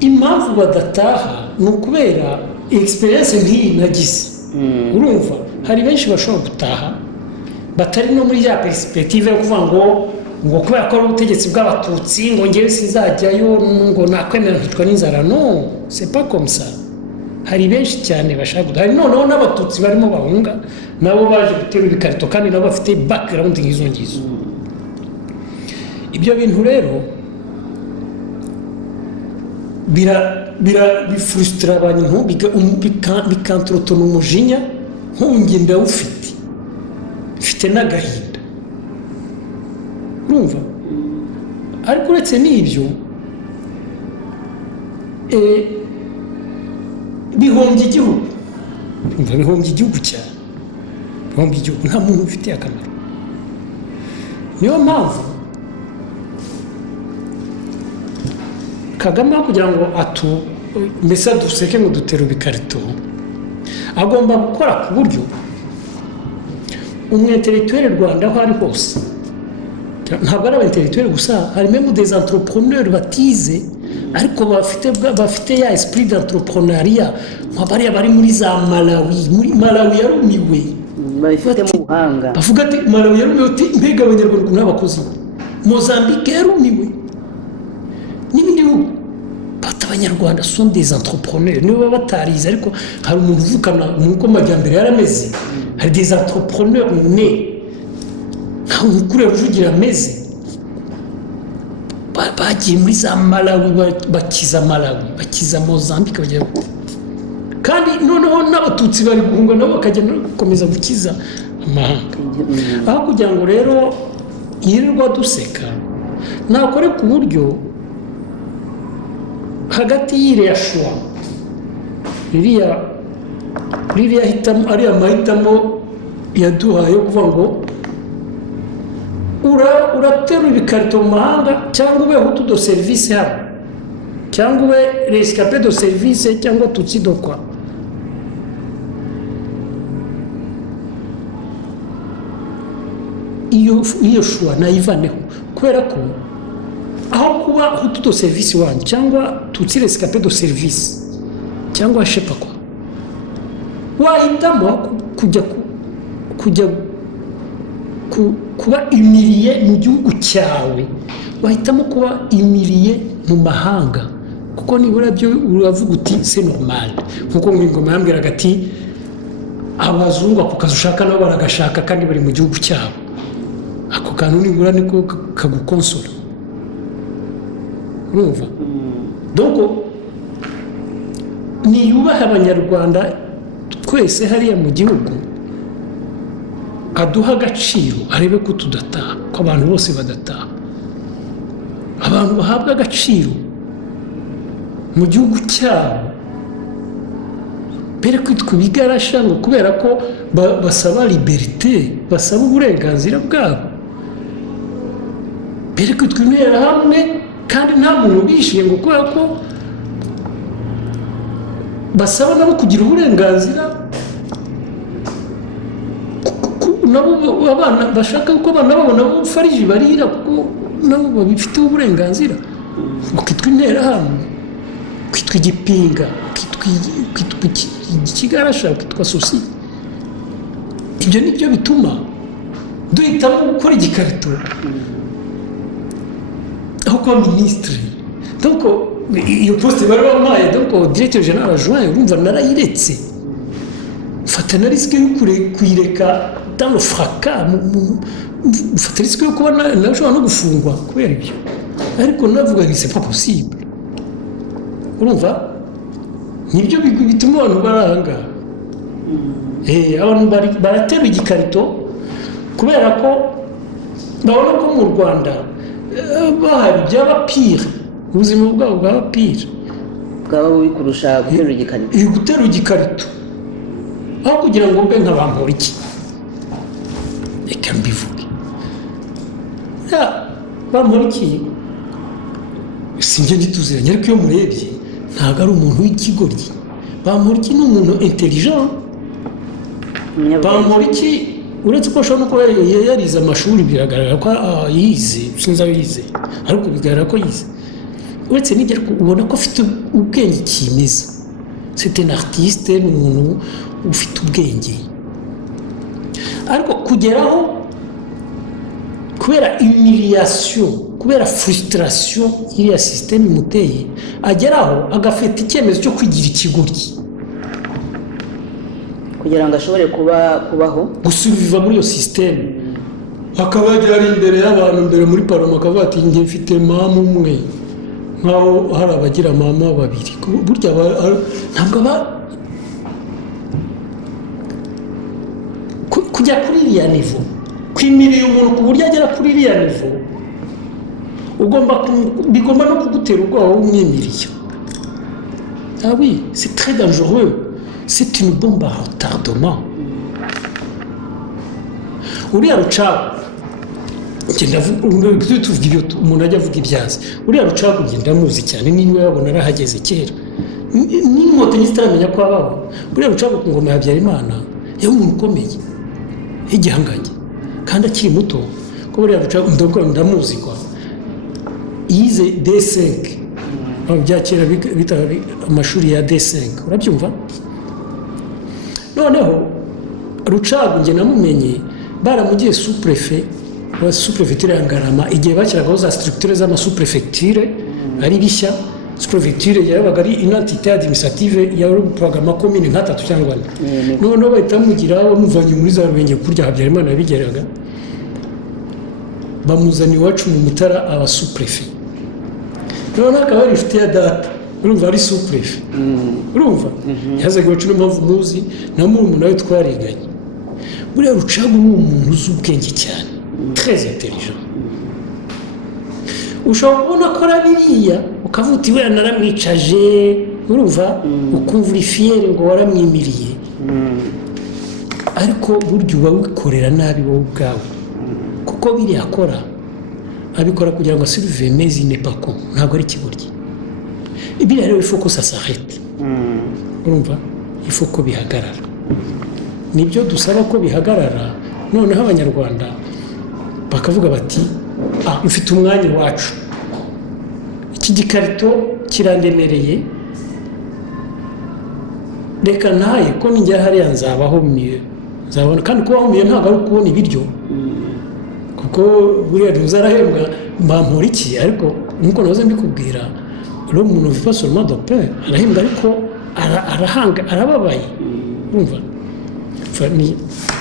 Impamvu badataha ni ukubera experience nk'iyi nagize. Urumva hari benshi bashobora gutaha batari no muri ya perspective yo kuvuga ngo kubera ko ari ubutegetsi bw'abatutsi ngo ngewe sinzajyayo ngo nakwemera nkicwa n'inzara. No, c'est pas comme ça. Hari benshi cyane bashaka gutaha, noneho n'abatutsi barimo bahunga nabo baje gutera ibikarito kandi nabo bafite background nk'izo ngizo. Ibyo bintu rero bifrustra abantu, bikantrotona umujinya nk'ubu ndawufite, mfite n'agahinda. Urumva, ariko uretse n'ibyo bihombye igihugu. Bihombye igihugu cyane, bihombye igihugu, nta muntu ufitiye akamaro. Niyo mpamvu Kagame kugira ngo mbese duseke ngo dutera ibikarito, agomba gukora ku buryo umu-intellectuel Rwanda aho ari hose, ntabwo ari aba-intellectuel gusa, hari même des entrepreneurs batize ariko bafite ya esprit d'entrepreneuriat nk'abariya bari muri za Malawi yarumiwe babifitemo ubuhanga bavuga ati Malawi yarumiwe ati mbega abanyarwanda ukuntu n'abakozi Mozambique yarumiwe n'ibindi bihugu bata abanyarwanda sont des entrepreneurs nibo batarize ariko hari umuntu uvukana nuko amajyambere yarameze hari des entrepreneurs nés ntawe ukureba uvugira ameze bagiye muri za Malawi bakiza Mozambique bagira kandi noneho n'abatutsi bari guhunga nabo bakajya gukomeza gukiza amahanga aho kugira ngo rero yirirwa duseka nakore ku buryo hagati y'iriya shwa ririya hitamo ariya mahitamo yaduhaye kuvuga ngo uraterura ibikarito mu mahanga cyangwa ube hutu do serivisi hano cyangwa ube rescape do serivisi cyangwa tutsi do kwa iyo shwa nayivaneho kubera ko aho kuba hutu do serivisi wanjye cyangwa tutsi rescape do serivisi cyangwa shepa kwa wahitamo kujya kuba imiriye mu gihugu cyawe wahitamo kuba imiriye mu mahanga kuko nibura byo uravuga uti c'est normal nkuko ngoma yambwiraga ati abazungu ako kazi ushaka nabo baragashaka kandi bari mu gihugu cyabo ako kantu nibura niko kagukonsora urumva donc niyubaha abanyarwanda twese hariya mu gihugu aduha agaciro arebe ko tudataha ko abantu bose badataha abantu bahabwa agaciro mu gihugu cyabo mbere kwitwa ibigarasha ngo kubera ko basaba liberite basaba uburenganzira bwabo mbere kwitwa interahamwe kandi nta muntu ubishiye ngo kubera ko basaba nabo kugira uburenganzira nabo abana bashaka ko abana babo nabo fariji barira kuko nabo babifitiye uburenganzira ukitwa interahamwe kwitwa igipinga kwitwa ikigarasha kwitwa sosi ibyo nibyo bituma duhitamo gukora igikarito aho kuba minisitiri donc iyo poste bari bamaye donc directeur général adjoint urumva narayiretse mfata na risque yo kuyireka dans le fracas mfata risque yo kuba nashobora no gufungwa kubera ibyo ariko navuga ngo c'est pas possible urumva nibyo bituma abantu baranga abantu baratera igikarito kubera ko babona ko mu Rwanda bahari byaba pire ubuzima bwabo bwaba pire bwaba bubi kurusha guterura igikarito guterura igikarito aho kugira ngo mbe nk'abampora iki reka mbivuge bampora iki sinjye ntituziranye ariko iyo murebye ntabwo ari umuntu w'ikigoryi bampora iki ni umuntu intelligent bampora iki uretse ko ashobora no kuba yarize amashuri biragaragara ko yize sinzi aho yize ariko bigaragara ko yize uretse n'ibyo ubona ko afite ubwenge kimeza c'est un artiste ni umuntu ufite ubwenge ariko kugeraho kubera humiliation kubera frustration iriya système imuteye ageraho agafata icyemezo cyo kwigira ikigoryi kugira ngo ashobore kubaho gusubiva muri iyo système akaba ari imbere y'abantu mbere muri paroma akavuga ati njye mfite mama umwe nkaho hari abagira mama babiri burya ntabwo kujya kuri iriya nivo kwimiriye umuntu ku buryo agera kuri iriya nivo bigomba no kugutera ubwoba w'umwimiriye oui c'est très dangereux c'est une bombe à retardement uriya Rucagu tuvuga ibyo umuntu ajya avuga ibyazi uriya Rucagu ngenda muzi cyane niba yabona arahageze kera n'inkotanyi zitaramenya ko abaho uriya Rucagu ku ngoma ya Habyarimana yari umuntu ukomeye y'igihangange kandi akiri muto ko uriya Rucagu ndamuzi kwa yize D5 bya kera bita amashuri ya D5 urabyumva noneho Rucagu njye namumenye baramugiye sous-préfet wa sous-préfecture ya Ngarama igihe bashyiragaho za structure z'ama-sous-préfecture ari bishya sous-préfecture yabaga ari une entité administrative yarupaga amakomine nk'atatu cyangwa ane noneho bahita bamugira bamuvanye muri za Rubenge kurya Habyarimana yabigeraga bamuzana iwacu mu Mutara aba sous-préfet noneho akaba ari inshuti ya data urumva ari sous-préfet urumva yazaga iwacu n'impamvu muzi na murumuna we twariganye buriya Rucagu ni umuntu uzi ubwenge cyane très intelligent ushobora kubona ko biriya ukavuga uti wera naramwicaje urumva ukumva uri fier ngo waramwimiriye ariko burya uba wikorera nabi wowe ubwawe kuko biriya akora abikora kugira ngo asirive mezi nepako ntabwo ari kiburyo biriya rero il faut que ça s'arrête urumva il faut ko bihagarara nibyo dusaba ko bihagarara noneho abanyarwanda bakavuga bati ufite umwanya wacu iki gikarito kirandemereye reka ntaye ko ninjya hariya nzabaho mieux nzabona kandi kubaho mieux ntabwo ari ukubona ibiryo kuko buriya ntuzarahembwa mbampura iki ariko nkuko nahoze mbikubwira rero umuntu viva seulement de pain arahembwa ariko arahanga arababaye urumva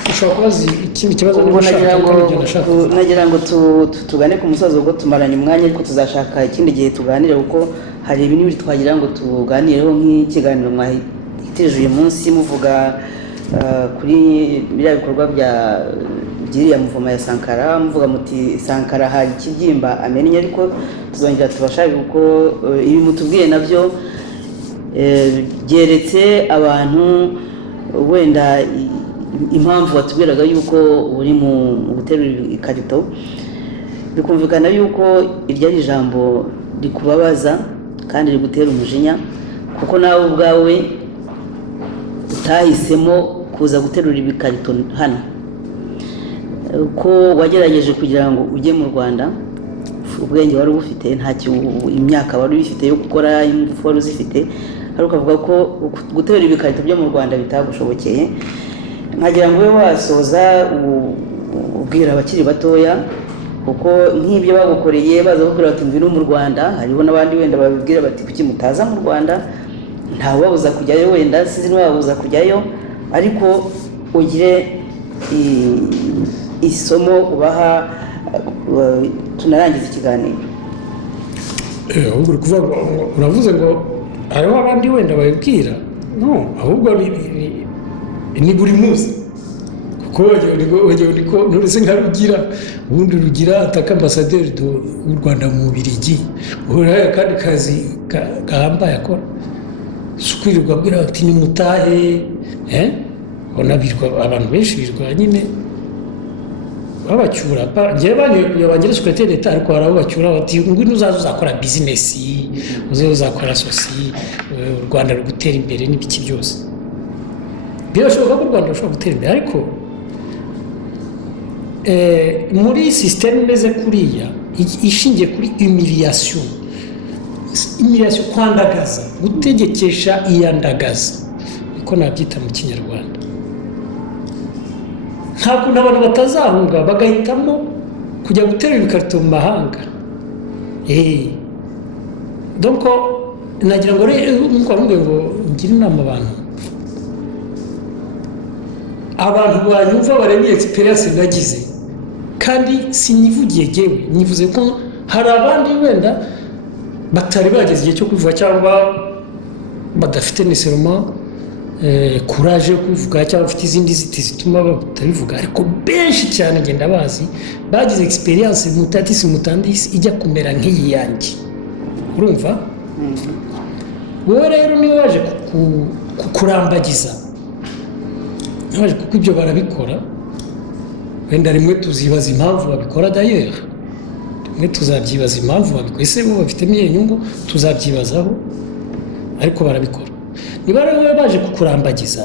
ushobora kubaza ikindi kibazo nagira ngo tugane ku musozo ubwo tumaranye umwanya ariko tuzashaka ikindi gihe tuganire kuko hari ibintu twagira ngo tuganireho nk'ikiganiro mwahitije uyu munsi muvuga kuri biriya bikorwa by'iriya muvoma ya Sankara muvuga muti Sankara hari ikibyimba amenye ariko tuzongera tubashake kuko ibi mutubwiye nabyo byeretse abantu wenda impamvu watubwiraga yuko uri mu guterura ikarito bikumvikana yuko iryo ari ijambo rikubabaza kandi rigutera umujinya kuko nawe ubwawe utahisemo kuza guterura ibikarito hano ko wagerageje kugira ngo ujye mu Rwanda ubwenge wari ubufite ntacyo imyaka wari ubifite yo gukora ingufu wari uzifite ariko avuga ko guterura ibikarito byo mu Rwanda bitagushobokeye nkagira ngo we wasoza ubwira abakiri batoya kuko nk'ibyo bagukoreye baza gukora bati mvino mu Rwanda hariho n'abandi wenda babibwira bati kuki mutaza mu Rwanda ntawe wabuza kujyayo wenda sinzi n'uwabuza kujyayo ariko ugire isomo ubaha tunarangiza ikiganiro uravuze ngo hariho abandi wenda babibwira no ahubwo ni buri munsi kuko wagira niko nurese nka Rugira ubundi Rugira ataka ambassadeur w'u Rwanda mu Bubiligi uhora kandi kazi gahambaye akora sukwirirwa abwira ati ni mutahe onabirwa abantu benshi birwa nyine babacyura ngiye banyoye bagire secrétaire d'État ariko harabo bacyura bati ngwino uzaza uzakora business uzakora soci u Rwanda rugutera imbere n'ibiki byose birashoboka ko u Rwanda rushobora gutera imbere ariko muri système imeze kuriya ishingiye kuri humiliation kwandagaza gutegekesha iyandagaza niko nabyita mu Kinyarwanda ntabwo n'abantu batazahunga bagahitamo kujya guterura ibikarito mu mahanga donc nagira ngo nkuko bamubwiye ngo ngire inama abantu banyumva bareba experience nagize kandi sinivugiye jewe nivuze ko hari abandi wenda batari bageze igihe cyo kuvuga cyangwa badafite nécessairement courage yo kuvuga cyangwa ufite izindi ziti zituma batabivuga ariko benshi cyane ngenda bazi bagize experience mutatisi mutandisi ijya kumera nk'iyi yanjye urumva wowe rero niwe waje kukurambagiza waje kuko ibyo barabikora wenda rimwe tuzibaza impamvu babikora d'ailleurs rimwe tuzabyibaza impamvu babikora ese bo bafitemo inyungu tuzabyibazaho ariko barabikora niba rero baje kukurambagiza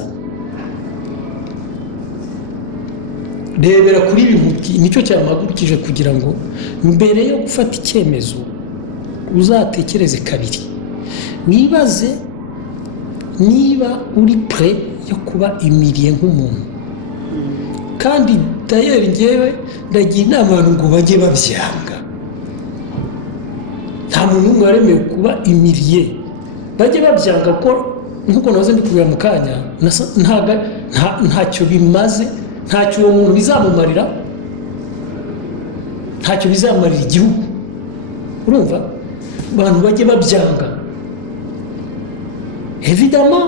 rebera kuri ibi nicyo cyamagurukije kugira ngo mbere yo gufata icyemezo uzatekereze kabiri wibaze niba uri pre yo kuba imiriye nk'umuntu kandi dayeri ngewe ndagira inama abantu ngo bajye babyanga nta muntu n'umwe waremewe kuba imiriye bajye babyanga ko nk'uko nahoze ndi kubwira mu kanya ntacyo bimaze ntacyo uwo muntu bizamumarira ntacyo bizamarira igihugu urumva abantu bajye babyanga evidama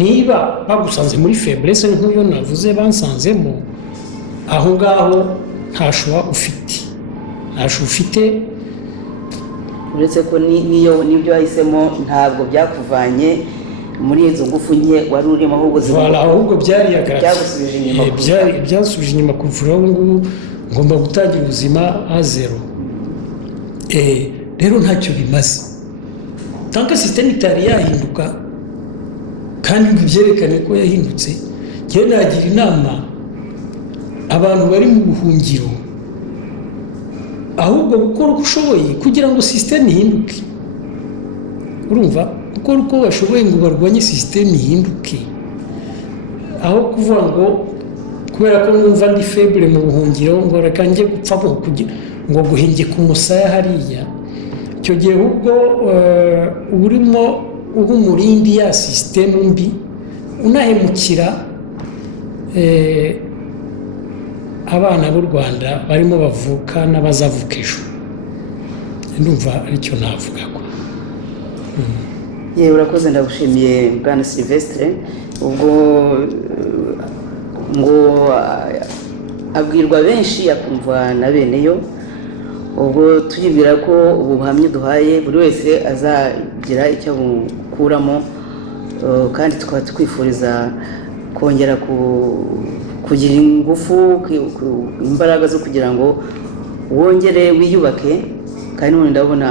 niba bagusanze muri faiblesse nk'uyo navuze bansanzemo aho ngaho ntashuwa ufite uretse ko n'ibyo wahisemo ntabwo byakuvanye muri izo ngufu nke wari urimo ahubwo byagusubije inyuma byasubije inyuma kuvura ubu ngubu ngomba gutangira ubuzima a zero rero ntacyo bimaze tanka sisiteme itari yahinduka kandi ngo ibyerekane ko yahindutse njyewe nagira inama abantu bari mu buhungiro ahubwo gukora uko ushoboye kugira ngo sisiteme ihinduke urumva gukora uko bashoboye ngo barwanye sisiteme ihinduke aho kuvuga ngo kubera ko numva ndi faible mu buhungiro ngo reka njye gupfa ngo guhingika umusaya hariya icyo gihe ubwo urimo uba umurindi ya sisiteme mbi unahemukira abana b'u Rwanda barimo bavuka n'abazavuka ejo ndumva aricyo navuga ko yewe urakoze ndagushimiye bwana Sylvestre ubwo ngo abwirwa benshi akumva na beneyo ubwo tuyibwira ko ubuhamya duhaye buri wese azagira icyo abukuramo kandi tukaba twifuriza kongera kugira ingufu imbaraga zo kugira ngo wongere wiyubake kandi n'ubundi ndabona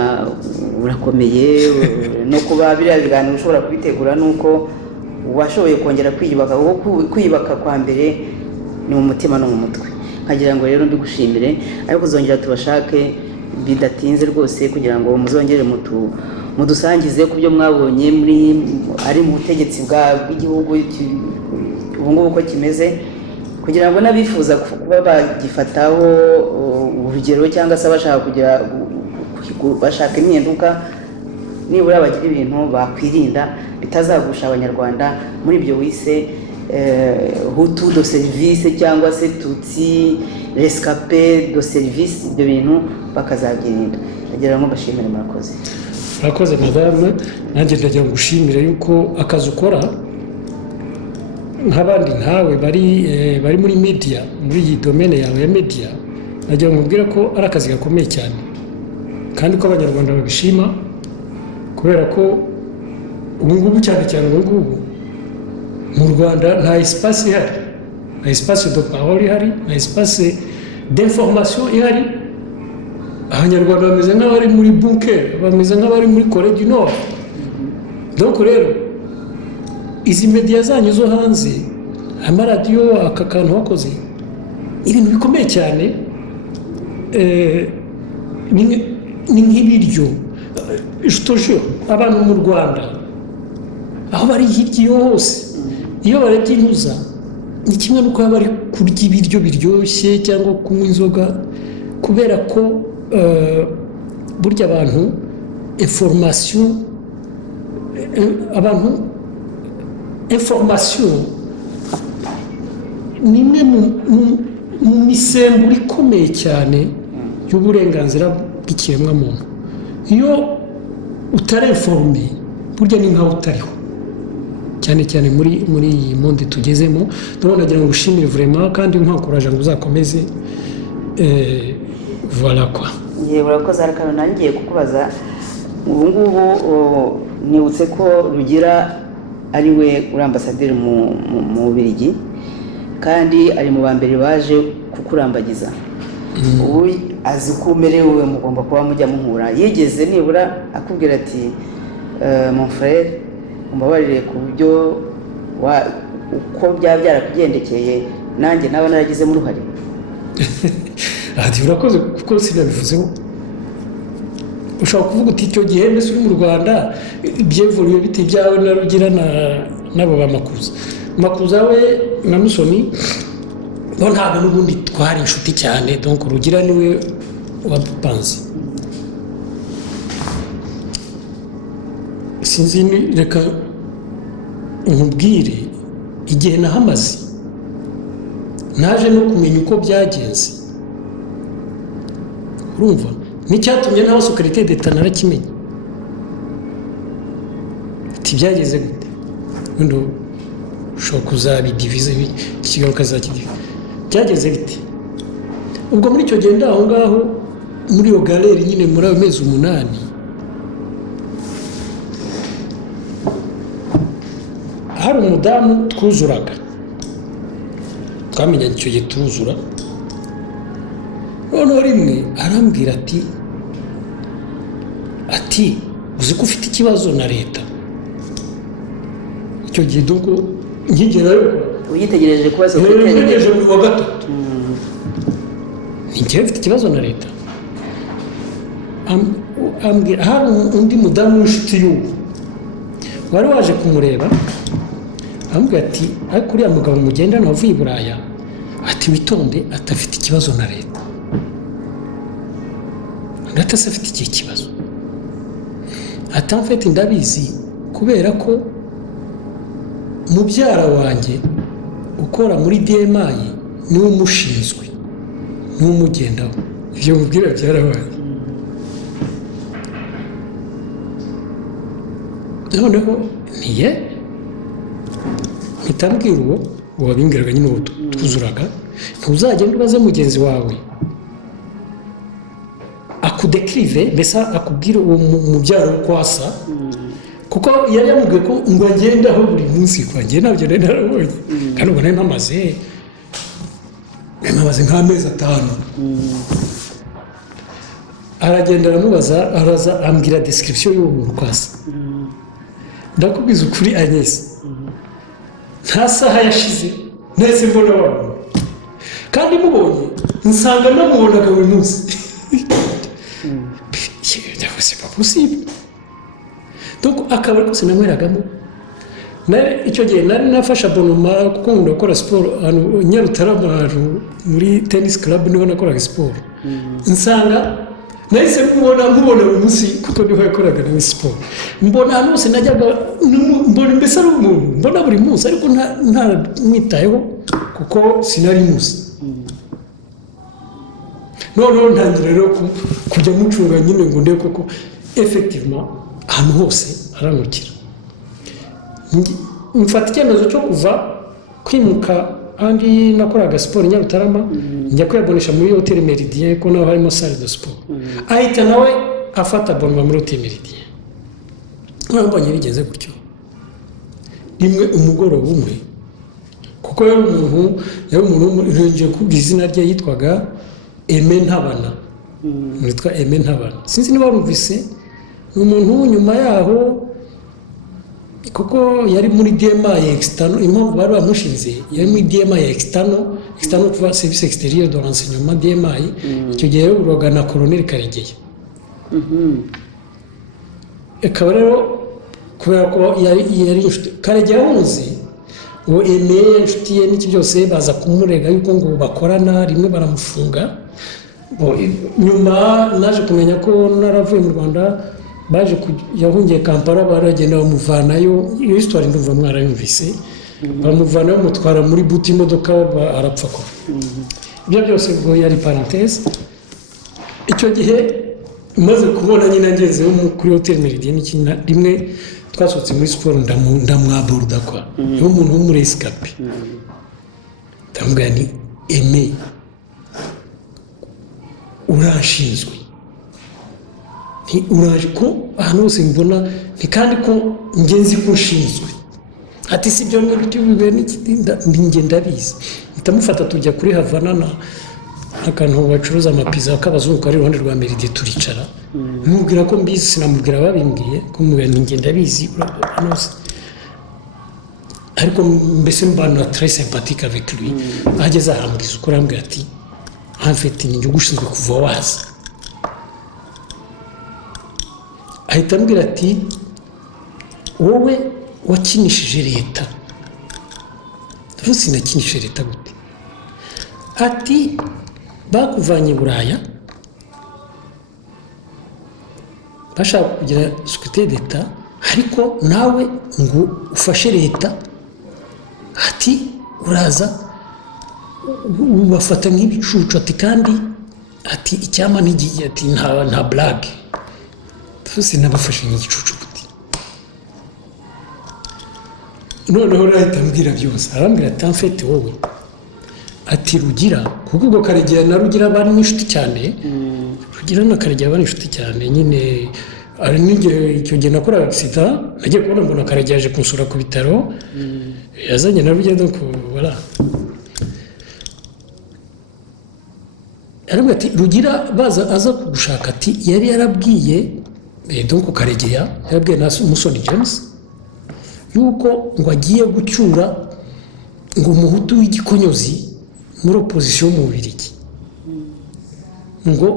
urakomeye no kuba biriya biganiro ushobora kubitegura nuko washoboye kongera kwiyubaka kwiyubaka kwa mbere ni mu mutima no mu mutwe nkagira ngo rero mbigushimire ariko uzongera tubashake bidatinze rwose kugira ngo muzongere mudusangize ku byo mwabonye ari mu butegetsi bw'igihugu ubu ngubu uko kimeze kugira ngo n'abifuza kuba bagifataho urugero cyangwa se bashaka impinduka nibura bagira ibintu bakwirinda bitazagusha abanyarwanda muri ibyo wise hutu do serivisi cyangwa se tutsi rescape do serivisi ibyo bintu bakazabyirinda ndagira ngo mbashimire murakoze madame nanjye ndagira ngo ushimire yuko akazi ukora nk'abandi nkawe bari muri media muri iyi domaine yawe ya media ndagira ngo mbwire ko ari akazi gakomeye cyane kandi ko abanyarwanda babishima kubera ko ubu ngubu cyane ubu ngubu mu Rwanda nta espace ihari nta espace de parole ihari nta espace d'information ihari abanyarwanda bameze nk'abari muri bunker bameze nk'abari muri Corée du Nord donc rero izi media zanyu zo hanze amaradiyo aka kantu wakoze ibintu bikomeye cyane ni nk'ibiryo jitoje abantu mu Rwanda aho bari hirya hose iyo barebye intuza ni kimwe n'uko baba bari kurya ibiryo biryoshye cyangwa kunywa inzoga kubera ko burya abantu information ni imwe mu misemburo ikomeye cyane y'uburenganzira bw'ikiremwamuntu iyo utareforme burya ni nkaho utariho cyane cyane muri iyi monde tugezemo ndabona nagira ngo ushimire vraiment kandi nkwakoraje ngo uzakomeze voilà quoi yewe urakoze ariko nangiye kukubaza ubu ngubu nibutse ko Rugira ari we uri ambasaderi mu Bubiligi kandi ari mu bambere baje kukurambagiza ubu azi ko umerewe mugomba kuba mujya muhura yigeze nibura akubwira ati mon frère umbabarire ku buryo uko byaba byarakugendekeye nanjye naba naragizemo uruhare ati urakoze kuko sinabivuzeho ushobora kuvuga uti icyo gihe mbese uri mu Rwanda byevuriwe biti byawe na Rugira n'abo bamakuza Makuza we na Musoni bo ntabwo n'ubundi twari inshuti cyane donc Rugira niwe wapanze sinzi reka nkubwire igihe nahamaze naje no kumenya uko byagenze urumva n'icyatumye naho secrétaire d'État narakimenye ati byageze gute ndo ushobora kuzabidivize ikigaruka kazakidivize byageze bite ubwo muri icyo gihe ndaho ngaho muri iyo galeri nyine muri ayo mezi 8 hari umudamu twuzuraga twamenyanye icyo gihe turuzura noneho rimwe arambwira ati uzi ko ufite ikibazo na leta icyo gihe doko nkigerayo uyitegereje kuba secrétaire ntegereje muri wa gatatu njyewe mfite ikibazo na leta ambwira hari undi mudamu w'inshuti y'ubu wari waje kumureba ambwira ati ariko uriya mugabo mugendana wavuye i Buraya ati witonde atafite ikibazo na leta ndatase afite ikihe kibazo atamfite ndabizi kubera ko mubyara wanjye ukora muri DMI niwe umushinzwe niwe umugendaho ibyo mubwira byarabaye noneho niye mpitambwira uwo wabimbwiraga nyine uwo twuzuraga ntuzagenda ubaze mugenzi wawe akudekirive mbese akubwira uwo mubyaro uko asa kuko yari yamubwiye ko ngo agende aho buri munsi kwa njye nabyo nari narabonye kandi ubwo nari mpamaze nk'amezi 5 aragenda aramubaza araza ambwira description y'uwo muntu uko asa ndakubwiza ukuri Agnes nta saha yashize nese mbona wabo kandi mubonye nsanga namubonaga buri munsi c'est pas possible donc akaba ariko sinamweragamo icyo gihe nari nafasha bonoma kuko nkunda gukora siporo Nyarutarama muri tennis club niho nakoraga siporo nsanga nahise mubona buri munsi kuko niho yakoraga na siporo mbona ahantu hose najyaga mbona mbese ari umuntu mbona buri munsi ariko ntamwitayeho kuko sinari muzi noneho ntangira rero kujya mucunga nyine ngo ndebe koko effectivement ahantu hose aranukira mfata icyemezo cyo kuva kwimuka andi nakoraga siporo Nyarutarama njya kwiyabonesha muri Hotel Meridien ko naho harimo salle de sport ahita nawe afata bonma muri Hotel Meridien mbonye bigeze gutyo rimwe umugoroba umwe kuko yari umuntu ngiye kubwira izina rye yitwaga Aime Ntabana nitwa Aime Ntabana sinzi niba warumvise umuntu nyuma yaho kuko yari muri DMI external impamvu bari bamushinze yari muri DMI external kuva service extérieur de renseignement DMI icyo gihe uroga na Colonel Karegeye akaba rero kubera ko yari inshuti Karegeye ahunze uwo Aime inshuti ye n'iki byose baza kumurega yuko ngo bakorana rimwe baramufunga nyuma naje kumenya ko naravuye mu Rwanda baje yahungiye Kampala baragenda bamuvanayo iyo histoire ndumva mwarayumvise bamuvanayo mutwara muri buti imodoka arapfa ko ibyo byose ngo yari parenthèse icyo gihe maze kubona nyine ngezeho kuri Hotel Meridien rimwe twasohotse muri siporo ndamwaborda kwa yo umuntu w'umurescape ndamubwira ni Aime urashinzwe uraje ko ahantu hose mbona ni kandi ko ngenzi ko nshinzwe ati si byo n'ibyo n'iki ndabizi ndamufata tujya kuri Havana akantu bacuruza amapiza k'abazungu kari iruhande rwa Meridien turicara mubwira ko mbizi sinamubwira babimbwiye ko mubwira ni ngenda bizi urabona ariko mbese mbana très sympathique avec lui ageze arambwiza uko arambwira ati en fait ni njye gushinzwe kuva waza ahita ambwira ati wowe wakinishije leta. Sinakinishije leta gute? Ati bakuvanye i Buraya bashaka kugira secrétaire d'État ariko nawe ngo ufashe leta, ati uraza ubafata nk'ibicucu, ati kandi ati icyama n'igihe, ati nta blague. Sinabafashe nk'igicucu gute? Noneho arahita ambwira byose, arambwira ati amfete wowe, ati Rugira, kuko ubwo Karegeya na Rugira bari n'inshuti cyane, Rugira na Karegeya bari inshuti cyane nyine. Ari n'igihe icyo gihe nakoraga accident, nagiye kubona mbona Karegeya aje kunsura ku bitaro, yazanye na Rugira donc voilà. Arambwira ati Rugira baza aza kugushaka, ati yari yarabwiye donc Karegeya yarabwiye na Musoni James yuko ngo agiye gucyura ngo umuhutu w'igikonyozi muri opposition mu Bubiligi, ngo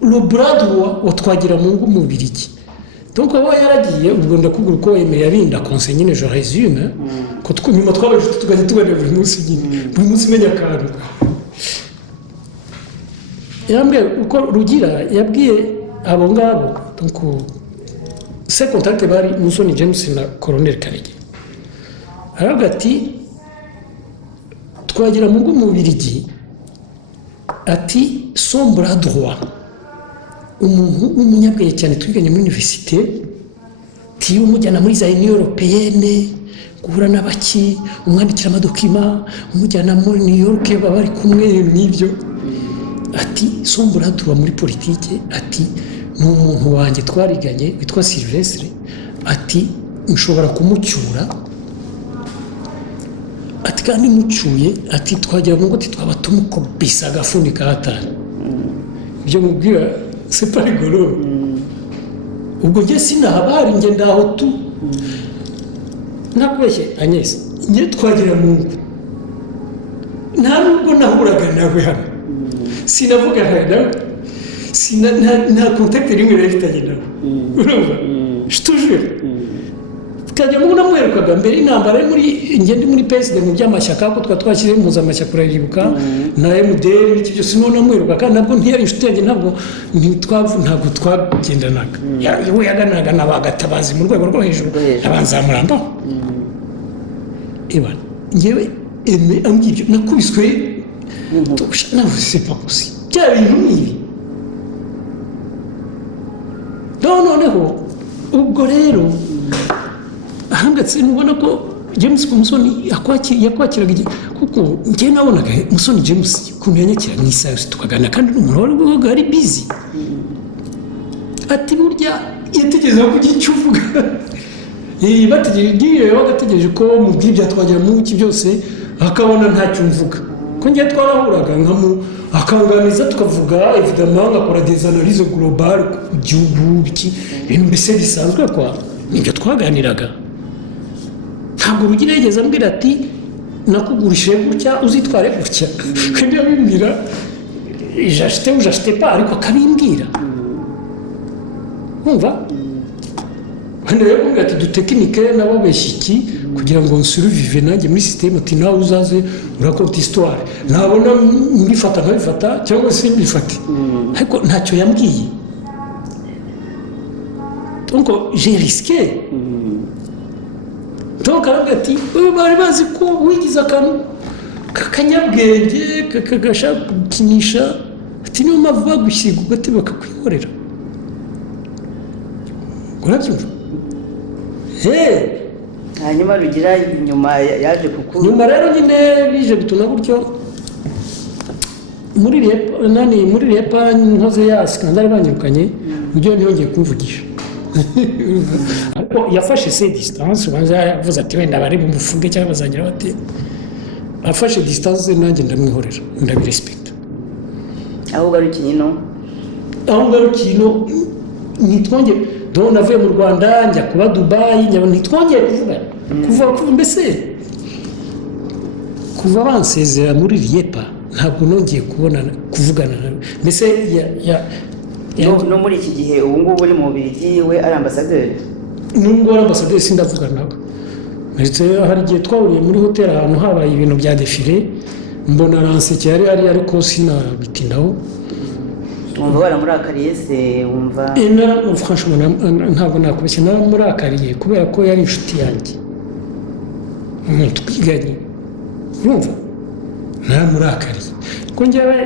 le bras droit wa Twagiramungu mu Bubiligi. Donc abo yaragiye, ubwo ndakubwira uko yemeye abinda conseil nyine, je résume ko twunyuma twabaje tuganye tugane buri munsi nyine, buri munsi menya akantu. Yambwiye uko Rugira yabwiye abo ngabo, donc se contact bari Musoni James na Colonel Karegeya. Aravuga ati Twagiramungu mu Bubiligi, ati son bras droit, umuntu w'umunyabwenge cyane twiganye muri université, tiyo umujyana muri za Union Européenne guhura n'abaki, umwandikira amadokima, umujyana muri New York bari kumwe n'ibyo. Ati son bras droit muri politike, ati ni umuntu wanjye twariganye witwa Sylvestre, ati nshobora kumucyura, ati kandi mucyuye, ati Twagiramungu ati twaba tumukubisa agafuni ka hatanu. Ibyo mubwira c'est pas rigolo. Ubwo njye sinahabari, njye ndaho tu nakubeshye Agnes, njye Twagiramungu nta nubwo nahuraga nawe hano, sinavuga nawe, nta contact rimwe nafitanye nawe, urumva, je te jure. Twagiramungu namwerukaga mbere y'intambara muri njye ndi muri PSD mu by'amashyaka, ko twashyize impuzamashyaka urayibuka na MDR n'iki byose, none namweruka kandi nabwo ntiyari inshuti yanjye, ntabwo twagendanaga. We yaganaga n'abagatabazi mu rwego rwo hejuru, abanzamurambaho. Ewa njyewe ambwira ibyo nakubiswe, navuze c'est pas possible, bya bintu n'ibi. Noneho ubwo rero ahangatse nubona ko James Musoni yakwakiraga kuko njye nabonaga Musoni James ukuntu yanyakira mu isaha yose tukagana, kandi n'umuntu wari guhoga ari busy. Ati burya yategereza kugira icyo uvuga, bagategereje ko mu bw'ibya Twagiramungu iki byose akabona ntacyo mvuga, ko njye twarahuraga akanganiza tukavuga évidemment ngakora des analyses globales ku gihugu biki, ibintu mbese bisanzwe kwa nibyo twaganiraga. Ntabwo Rugira yigeze ambwira ati nakugurishije gutya uzitware gutya, kandi yabimbwira j'acheté ou j'acheté pas, ariko akabimbwira. Umva hano rero kumbwira ati dutekinike nabo beshyiki kugira ngo nsuruvive nanjye muri système, ati nawe uzaze urakonta histoire, nabona mbifata nkabifata cyangwa se mbifate, ariko ntacyo yambwiye. Donc j'ai risqué. Donc aravuga ati bari bazi ko wigize akantu kakanyabwenge kagashaka gukinisha, ati niyo mpamvu bagushyiga ugati bakakwihorera. Urabyumva? Hanyuma Rugira nyuma yaje kukuru, nyuma rero nyine bije bituna gutyo muri repa nkoze ya skandale banyirukanye, ujyo ntiyongeye kumvugisha. Ariko yafashe se distance, ubanza yavuze ati wenda bari bumufunge cyangwa bazagira bate, afashe distance nanjye ndamwihorera, ndabirespecta. aho garukiye no nitwongeye donc navuye mu Rwanda njya kuba Dubai, nitwongeye kuva mbese kuva bansezera muri Riepa ntabwo nongeye kuvugana mbese no muri iki gihe ubu ngubu uri mu Bubiligi we ari ambasaderi nubwo ari ambasaderi sindavuga nawe ndetse hari igihe twahuriye muri hoteli ahantu habaye ibintu bya defile mbona aransekera ari ariko sinabitindaho wumva waramurakariye se wumva franchement ntabwo nakubeshya naramurakariye kubera ko yari inshuti yanjye umuntu twiganye urumva naramurakariye ko njyewe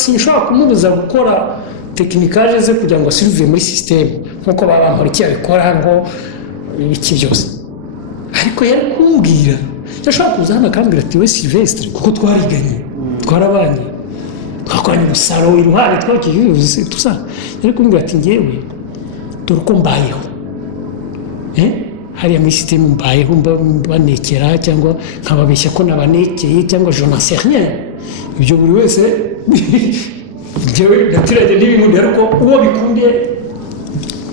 sinshobora kumubuza gukora tekinikaje ze kugira ngo asirive muri sisiteme nk'uko babamurikiye abikora ngo iki byose ariko yari kumbwira yashobora kuza hano akambwira ati we Sylvestre kuko twariganye twarabanye twakoranye umusaruro iruhande twakiye tusa yari kumbwira ati ngewe dore uko mbayeho hariya muri sisiteme mbayeho banekera cyangwa nkababeshya ko nabanekeye cyangwa je n'en sais rien ibyo buri wese njyewe natiranye n'ibintu ariko uwo bikundiye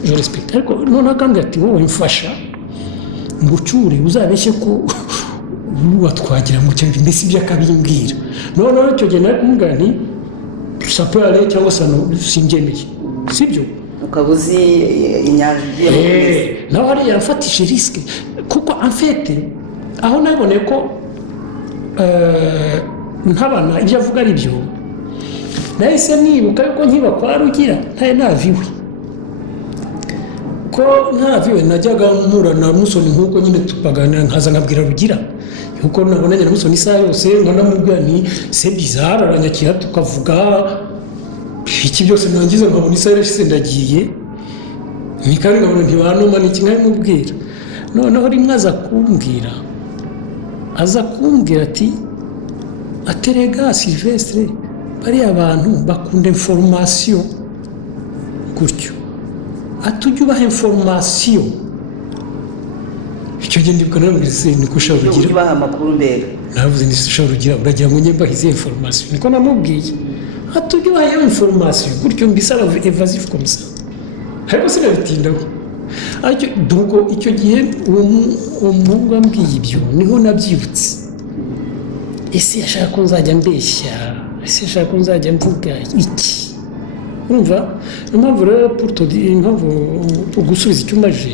je respecte ariko none akambwira ati wowe mfasha ngucure uzabeshye ko watwagira mu cyangwa mbese ibyo akabimbwira noneho icyo gihe nari kumubwira nti sapare cyangwa se simbyemeye sibyo ukaba uzi inyanja igiye nawe hariya yafatishije risike kuko amfete aho naboneye ko ntabana ibyo avuga ari byo nahise nibuka yuko nkiba kwa Rugira ntari naviwe ko ntaviwe najyaga mpura na Musoni nk'uko nyine tupaganira nkaza nkabwira Rugira yuko nabonanye na Musoni isaha yose nkanamubwira ni c'est bizarre aranyakira tukavuga iki byose nangize nkabona isaha yose ndagiye nikari nkabona ntibanoma ni kimwe mubwira noneho rimwe aza kumbwira ati aterega Sylvestre bariya abantu bakunda information gutyo atujya ubaha information icyo gihe ndibuka namubwise niko ushaka Rugira ubaha amakuru mbere navuze ni ushaka Rugira uragira ngo nyemba izi information niko namubwiye atujya ubaha iyo information gutyo mbisaba evasif comme ça ariko sinabitindaho ariko duko icyo gihe uwo muhungu ambwiye ibyo niho nabyibutse ese yashaka ko nzajya mbeshya ese yashaka ko nzajya mvuga iki urumva impamvu rero impamvu gusubiza icyo mbaje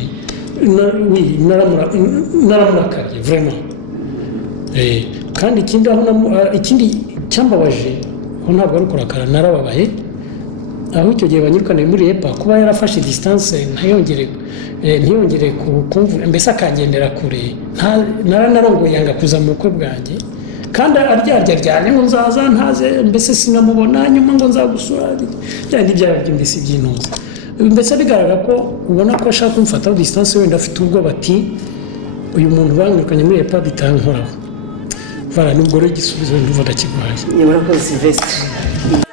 naramurakariye vraiment kandi ikindi cyambabaje aho ntabwo ari kurakara narababaye aho icyo gihe banyirukaniye muri EPA kuba yarafashe distance ntiyongere kumva mbese akagendera kure nararongoye yanga kuza mu bukwe bwanjye kandi aryaryaryane ngo nzaza ntaze mbese sinamubona nyuma ngo nzagusura byari byarabyo mbese by'intuza mbese bigaragara ko ubona ko ashaka kumfataho distance wenda afite ubwoba ati uyu muntu bamwirukanye muri EPA bitankoraho voilà nubwo rero igisubizo ndumva ndakiguhaye urakoze Sylvestre